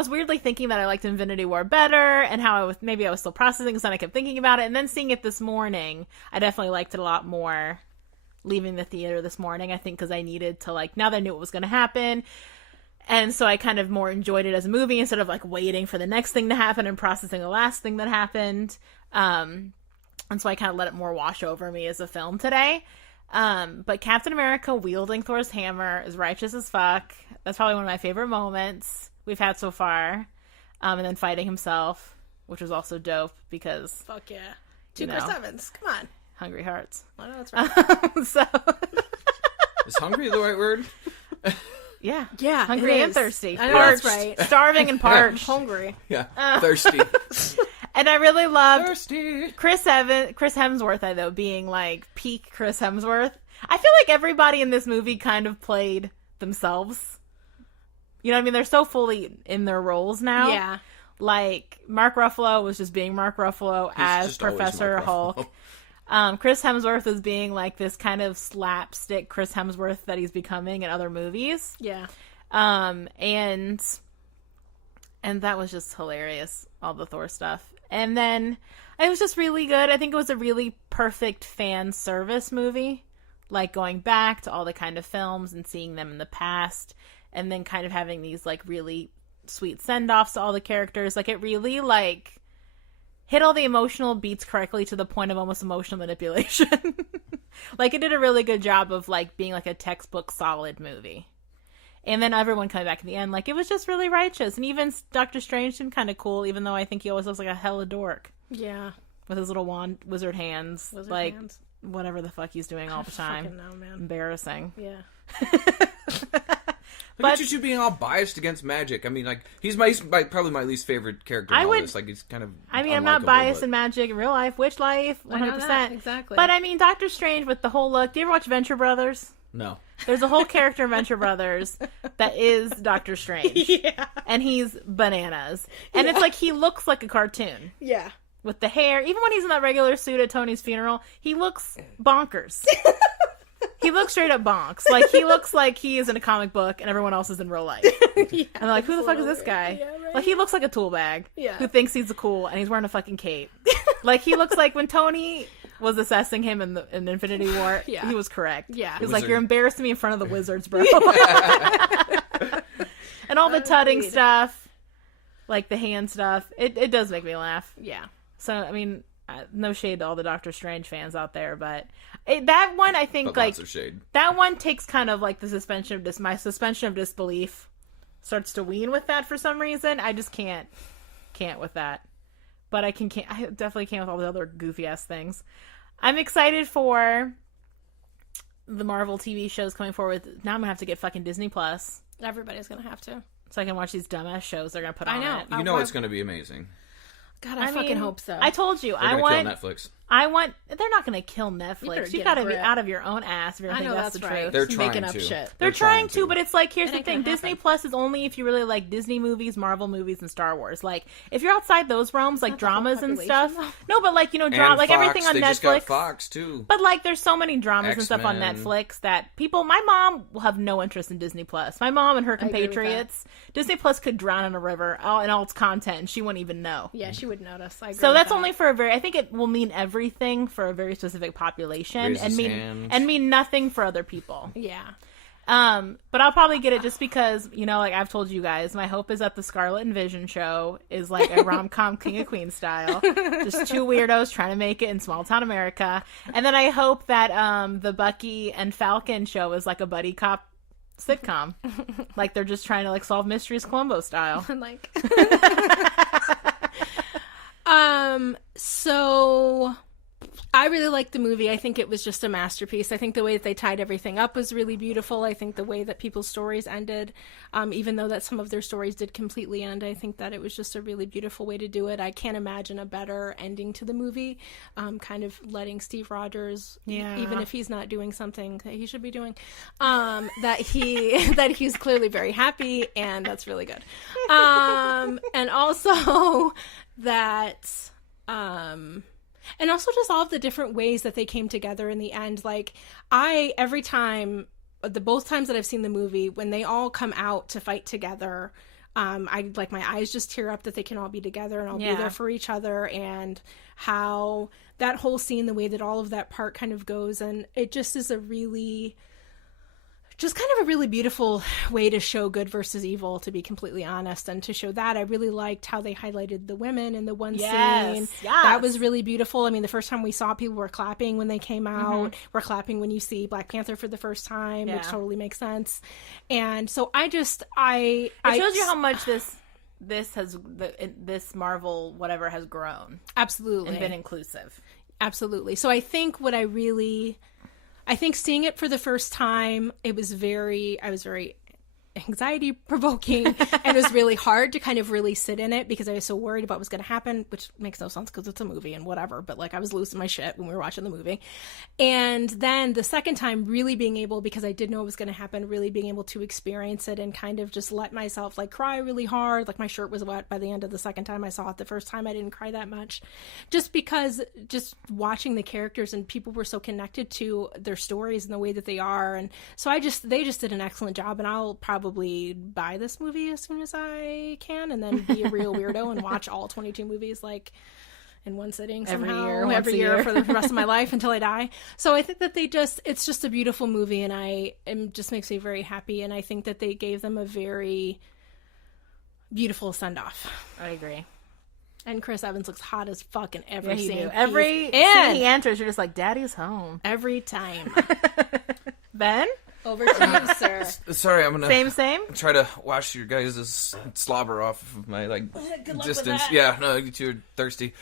weirdly thinking that I liked Infinity War better, and how I was still processing, so I kept thinking about it, and then seeing it this morning, I definitely liked it a lot more leaving the theater this morning, I think, because I needed to, like, now that I knew what was going to happen. And so I kind of more enjoyed it as a movie instead of like waiting for the next thing to happen and processing the last thing that happened. And so I kind of let it more wash over me as a film today. But Captain America wielding Thor's hammer is righteous as fuck. That's probably one of my favorite moments we've had so far. And then fighting himself, which was also dope because... Fuck yeah. Two Chris Evans. Come on. Hungry hearts. I know that's right. So... Is hungry the right word? Yeah, hungry and thirsty. I know that's right. Starving and parched. Hungry. Yeah, thirsty. And I really loved thirsty. Chris Hemsworth, though, being like peak Chris Hemsworth. I feel like everybody in this movie kind of played themselves. You know what I mean? They're so fully in their roles now. Yeah. Like, Mark Ruffalo was just being Mark Ruffalo as Professor Hulk. Chris Hemsworth is being like this kind of slapstick Chris Hemsworth that he's becoming in other movies. Yeah. And that was just hilarious, all the Thor stuff. And then it was just really good. I think it was a really perfect fan service movie. Like, going back to all the kind of films and seeing them in the past, and then kind of having these like really sweet send-offs to all the characters. Like, it really like hit all the emotional beats correctly to the point of almost emotional manipulation. Like, it did a really good job of, like, being, like, a textbook solid movie. And then everyone coming back in the end, like, it was just really righteous. And even Doctor Strange seemed kind of cool, even though I think he always looks like a hella dork. Yeah. With his little wizard hands. Whatever the fuck he's doing all the time. I fucking know, man. Look Embarrassing. at you two being all biased against magic. I mean, like, he's probably my least favorite character in all this. Like, he's kind of I'm not biased in magic in real life. Witch life, 100%. Exactly. But, I mean, Doctor Strange with the whole look. Do you ever watch Venture Brothers? No. There's a whole character in Venture Brothers that is Doctor Strange. Yeah. And he's bananas. And it's like he looks like a cartoon. Yeah. With the hair. Even when he's in that regular suit at Tony's funeral, he looks bonkers. He looks straight up bonks. Like, he looks like he is in a comic book and everyone else is in real life. Yeah, and they're like, who the fuck is this guy? Yeah, right. Like, he looks like a tool bag. Yeah. Who thinks he's cool and he's wearing a fucking cape. Like, he looks like when Tony was assessing him in Infinity War, he was correct. Yeah. He was like, you're embarrassing me in front of the wizards, bro. And all the tutting stuff, like the hand stuff, it does make me laugh. Yeah. So, I mean, no shade to all the Doctor Strange fans out there, but that one, I think, like, lots of shade. That one takes kind of like my suspension of disbelief starts to wean with that for some reason. I just can't with that. But I definitely can't with all the other goofy ass things. I'm excited for the Marvel TV shows coming forward. Now I'm gonna have to get fucking Disney Plus. Everybody's gonna have to, so I can watch these dumbass shows they're gonna put on. I know. You know it's gonna be amazing. God, I fucking hope so. I told you. They're gonna kill Netflix. They're not going to kill Netflix. You got to be out of your own ass if you're thinking that's the truth. They're trying making up to. Shit. They're trying to, but it's like, here's the thing. Disney Plus is only if you really like Disney movies, Marvel movies, and Star Wars. Like, if you're outside those realms, like dramas and stuff. No, but like, like Fox, everything on they Netflix. Just got Fox too. But like, there's so many dramas X-Men. and stuff on Netflix that my mom will have no interest in Disney Plus. My mom and her compatriots, Disney Plus could drown in a river in all its content and she wouldn't even know. Yeah, she would notice. I agree so that's only for I think it will mean everything for a very specific population and mean nothing for other people. Yeah. But I'll probably get it just because, like I've told you guys, my hope is that the Scarlet and Vision show is like a rom-com King of Queens style. Just two weirdos trying to make it in small town America. And then I hope that the Bucky and Falcon show is like a buddy cop sitcom. Like they're just trying to like solve mysteries Columbo style. Like so I really liked the movie. I think it was just a masterpiece. I think the way that they tied everything up was really beautiful. I think the way that people's stories ended, even though that some of their stories did completely end, I think that it was just a really beautiful way to do it. I can't imagine a better ending to the movie, kind of letting Steve Rogers, even if he's not doing something that he should be doing, that he's clearly very happy, and that's really good. And also that... and also just all of the different ways that they came together in the end. Like, every time, both times that I've seen the movie, when they all come out to fight together, my eyes just tear up that they can all be together and all be there for each other, and how that whole scene, the way that all of that part kind of goes, and it just is just kind of a really beautiful way to show good versus evil, to be completely honest. And to show that, I really liked how they highlighted the women in the one scene. Yes. That was really beautiful. I mean, the first time we saw, people were clapping when they came out. We're clapping when you see Black Panther for the first time, which totally makes sense. And so it shows you how much this Marvel whatever has grown. Absolutely. And been inclusive. Absolutely. So I think seeing it for the first time, I was very anxiety provoking, and it was really hard to kind of really sit in it because I was so worried about what was going to happen, which makes no sense because it's a movie and whatever, but like I was losing my shit when we were watching the movie. And then the second time, really being able, because I did know what was going to happen, really being able to experience it and kind of just let myself like cry really hard. Like my shirt was wet by the end of the second time I saw it. The first time I didn't cry that much, just because just watching the characters and people were so connected to their stories and the way that they are. And so they just did an excellent job, and I'll probably buy this movie as soon as I can, and then be a real weirdo and watch all 22 movies like in one sitting somehow every year for the rest of my life until I die. So I think that it's just a beautiful movie, and it just makes me very happy, and I think that they gave them a very beautiful send-off. I agree. And Chris Evans looks hot as fuck in every scene. Every scene he enters, you're just like, Daddy's home. Every time. Ben? Over to you, sir. Sorry, I'm gonna same. try to wash your guys' slobber off of my distance. Yeah, no, you're thirsty.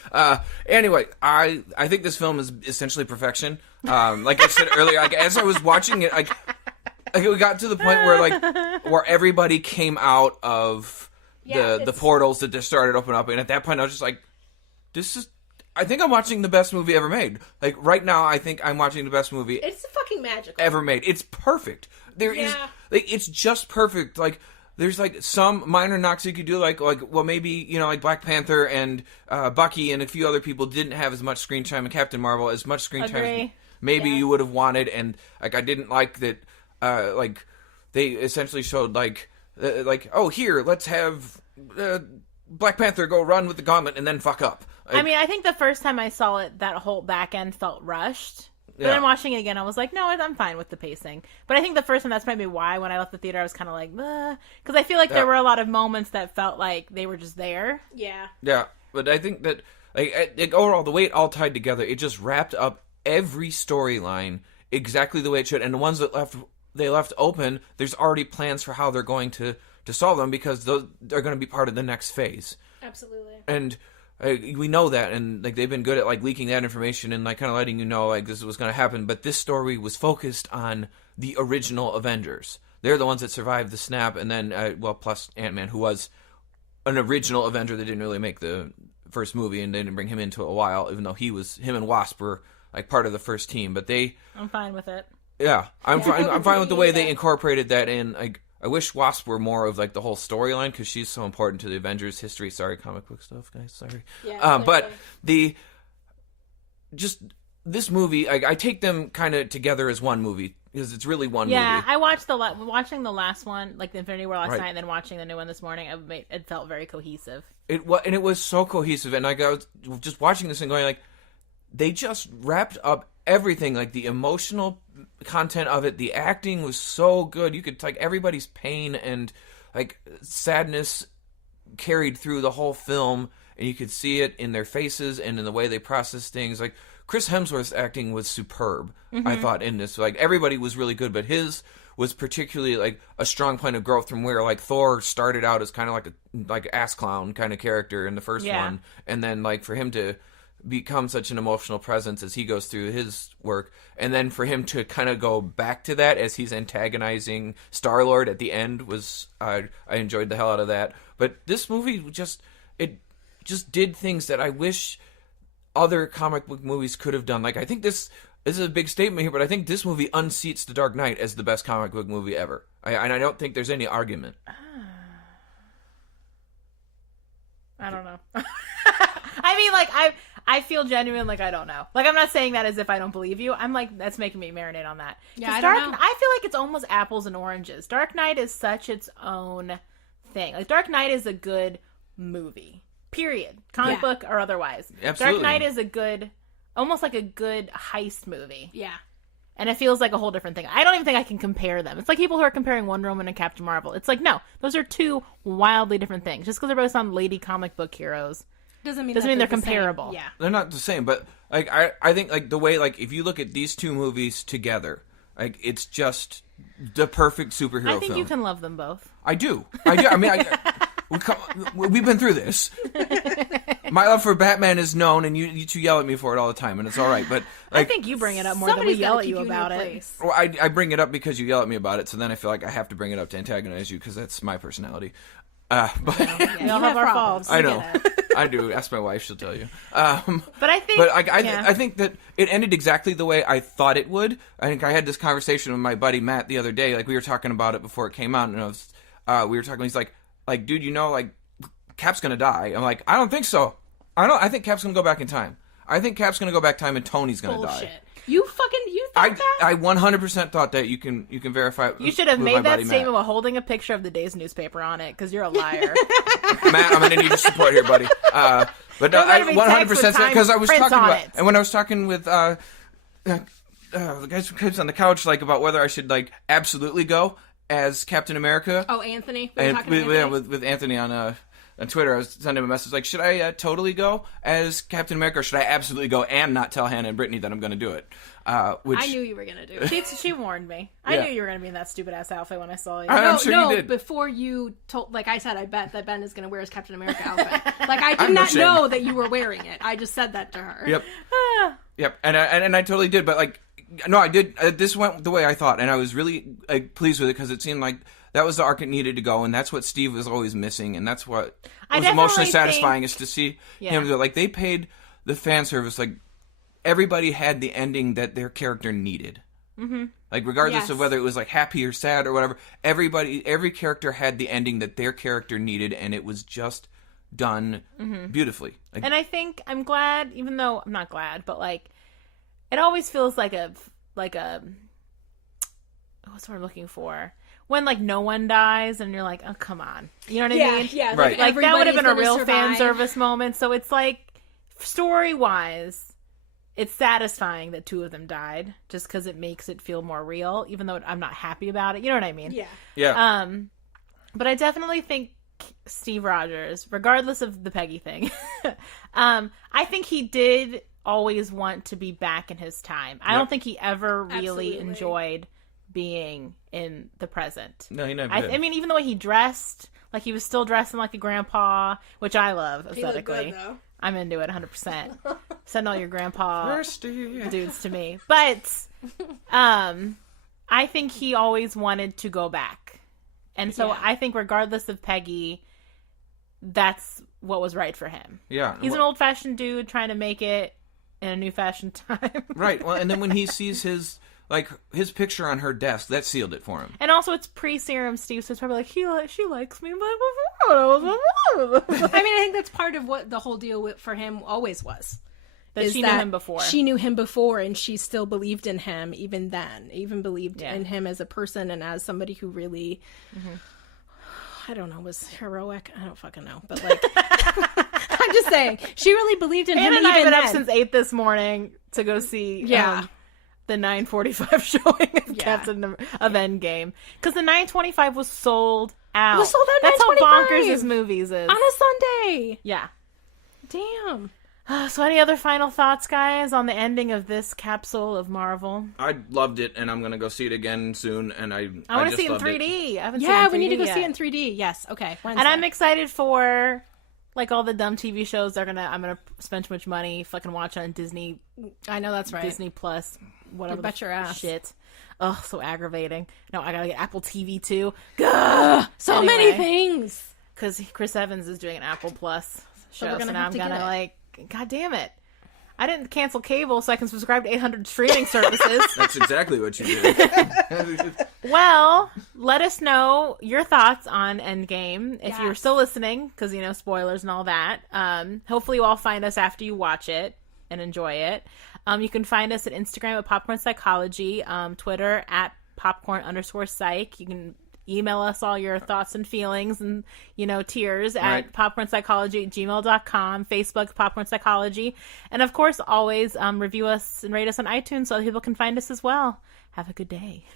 Anyway, I think this film is essentially perfection. Like I said earlier, as I was watching it, we got to the point where everybody came out of the portals that just started opening up, and at that point, I was just like, I think I'm watching the best movie ever made. Like, right now, I think I'm watching the best movie... It's fucking magical. ...ever made. It's perfect. It's just perfect. Like, there's, some minor knocks you could do, well, maybe, like Black Panther and Bucky and a few other people didn't have as much screen time, and Captain Marvel as much screen time as maybe you would have wanted, and, I didn't like that, they essentially showed, oh, here, let's have Black Panther go run with the gauntlet and then fuck up. I mean, I think the first time I saw it, that whole back end felt rushed. But then watching it again, I was like, no, I'm fine with the pacing. But I think the first time, that's maybe why when I left the theater, I was kind of like, because I feel like there were a lot of moments that felt like they were just there. Yeah. Yeah, but I think that like overall, the way it all tied together, it just wrapped up every storyline exactly the way it should. And the ones that they left open, there's already plans for how they're going to solve them, because those are going to be part of the next phase. Absolutely. And we know that, and like they've been good at like leaking that information and like kind of letting you know like this was going to happen. But this story was focused on the original Avengers. They're the ones that survived the snap, and then plus Ant-Man, who was an original Avenger that didn't really make the first movie, and they didn't bring him into it a while, even though him and Wasp were like part of the first team. But I'm fine with it. Yeah, I'm fine with the way they incorporated that in. Like, I wish Wasp were more of like the whole storyline, because she's so important to the Avengers history. Sorry, comic book stuff, guys. Sorry. Yeah, but this movie, I take them kind of together as one movie, because it's really one movie. Yeah, I watched watching the last one, like the Infinity War last night, and then watching the new one this morning. It felt very cohesive. It was so cohesive, and like I was just watching this and going like, they just wrapped up everything, like the emotional content of it. The acting was so good. You could like everybody's pain and like sadness carried through the whole film, and you could see it in their faces and in the way they process things. Like Chris Hemsworth's acting was superb. I thought in this, like everybody was really good, but his was particularly like a strong point of growth from where like Thor started out as kind of like ass clown kind of character in the first one, and then like for him to become such an emotional presence as he goes through his work, and then for him to kind of go back to that as he's antagonizing Star-Lord at the end was I enjoyed the hell out of that. But this movie just did things that I wish other comic book movies could have done. Like, I think this is a big statement here, but I think this movie unseats The Dark Knight as the best comic book movie ever. And I don't think there's any argument. I don't know. I mean, like, I feel genuine, like, I don't know. Like, I'm not saying that as if I don't believe you. I'm like, that's making me marinate on that. Yeah, I don't know. I feel like it's almost apples and oranges. Dark Knight is such its own thing. Like, Dark Knight is a good movie. Period. Comic book or otherwise. Absolutely. Dark Knight is a good, almost like a good heist movie. Yeah. And it feels like a whole different thing. I don't even think I can compare them. It's like people who are comparing Wonder Woman and Captain Marvel. It's like, no, those are two wildly different things. Just because they're both on lady comic book heroes doesn't mean they're comparable. Yeah. They're not the same, but like I think like the way, like if you look at these two movies together, like it's just the perfect superhero film. I think you can love them both. I do. I mean, we've been through this. My love for Batman is known, and you two yell at me for it all the time, and it's all right. But like, I think you bring it up more than we yell at you about it. Well, I bring it up because you yell at me about it, so then I feel like I have to bring it up to antagonize you because that's my personality. But we all have our faults. I know. I do. Ask my wife; she'll tell you. But I think, I think that it ended exactly the way I thought it would. I think I had this conversation with my buddy Matt the other day. Like we were talking about it before it came out, and we were talking. He's like, dude, you know, like Cap's gonna die. I'm like, I don't think so. I think Cap's gonna go back in time. I think Cap's gonna go back in time, and Tony's gonna die. You thought that? I 100% thought that. You can verify. You should have made that statement while holding a picture of the day's newspaper on it, because you're a liar. Matt, I'm gonna need your support here, buddy. But I 100% because I was talking about it. And when I was talking with the guys from Kids on the couch, like about whether I should like absolutely go as Captain America. Oh, Anthony. With Anthony on Twitter, I was sending him a message like, should I totally go as Captain America, or should I absolutely go and not tell Hannah and Brittany that I'm going to do it? Which I knew you were going to do it. She warned me. I knew you were going to be in that stupid ass outfit when I saw you. I'm sure you did. Before you told, like I said, I bet that Ben is going to wear his Captain America outfit. Like I did not know that you were wearing it. I just said that to her. Yep. Yep. And I totally did, but like, no, I did. This went the way I thought, and I was really pleased with it because it seemed like that was the arc it needed to go, and that's what Steve was always missing, and that's what was emotionally satisfying is to see him do it. Like, they paid the fan service. Like, everybody had the ending that their character needed. Mm-hmm. Like, regardless of whether it was, like, happy or sad or whatever, every character had the ending that their character needed, and it was just done beautifully. Like, and I think I'm glad, even though I'm not glad, but, like, it always feels like a what's what I'm looking for? When, like, no one dies and you're like, oh, come on. You know what I mean? Yeah, right. Like, that would have been a real fan service moment. So it's like, story-wise, it's satisfying that 2 of them died, just because it makes it feel more real, even though I'm not happy about it. You know what I mean? Yeah. Yeah. But I definitely think Steve Rogers, regardless of the Peggy thing, I think he did always want to be back in his time. I don't think he ever really enjoyed being in the present. No, he never did. I mean, even the way he dressed, like he was still dressing like a grandpa, which I love aesthetically. He looked good, though. I'm into it 100%. Send all your grandpa Thirsty dudes to me. But I think he always wanted to go back. And so I think regardless of Peggy, that's what was right for him. Yeah. He's an old-fashioned dude trying to make it in a new-fashioned time. Right. Well, and then when he sees his picture on her desk, that sealed it for him. And also, it's pre-serum Steve, so it's probably like, she likes me. I mean, I think that's part of what the whole deal for him always was. That she knew him before. She knew him before, and she still believed in him even then. Even believed in him as a person and as somebody who really, I don't know, was heroic. I don't fucking know. But, like, I'm just saying, she really believed in him and even I've been then. up since 8 this morning to go see the 9:45 showing of Captain of Endgame. Because the 9:25 was sold out. It was sold out. That's how bonkers this movies is. On a Sunday. Yeah. Damn. So any other final thoughts, guys, on the ending of this capsule of Marvel? I loved it, and I'm going to go see it again soon, and I want to see it in 3D. I haven't seen it in 3D we need to go yet. see it in 3D. Yes, okay. Wednesday. And I'm excited for, like, all the dumb TV shows I'm gonna spend too much money fucking watch on Disney. I know that's right. Disney Plus, whatever. Bet your ass. Shit. Ugh, so aggravating. No, I gotta get Apple TV too. Gah! So many things. Because Chris Evans is doing an Apple Plus show, we're gonna now have to I'm gonna get it. like, god damn it. I didn't cancel cable so I can subscribe to 800 streaming services. That's exactly what you did. Well, let us know your thoughts on Endgame if you're still listening, because, spoilers and all that. Hopefully you all find us after you watch it and enjoy it. You can find us at Instagram at Popcorn Psychology, Twitter at popcorn_psych. You can email us all your thoughts and feelings and, tears at popcornpsychology@gmail.com, Facebook, Popcorn Psychology. And, of course, always review us and rate us on iTunes so other people can find us as well. Have a good day.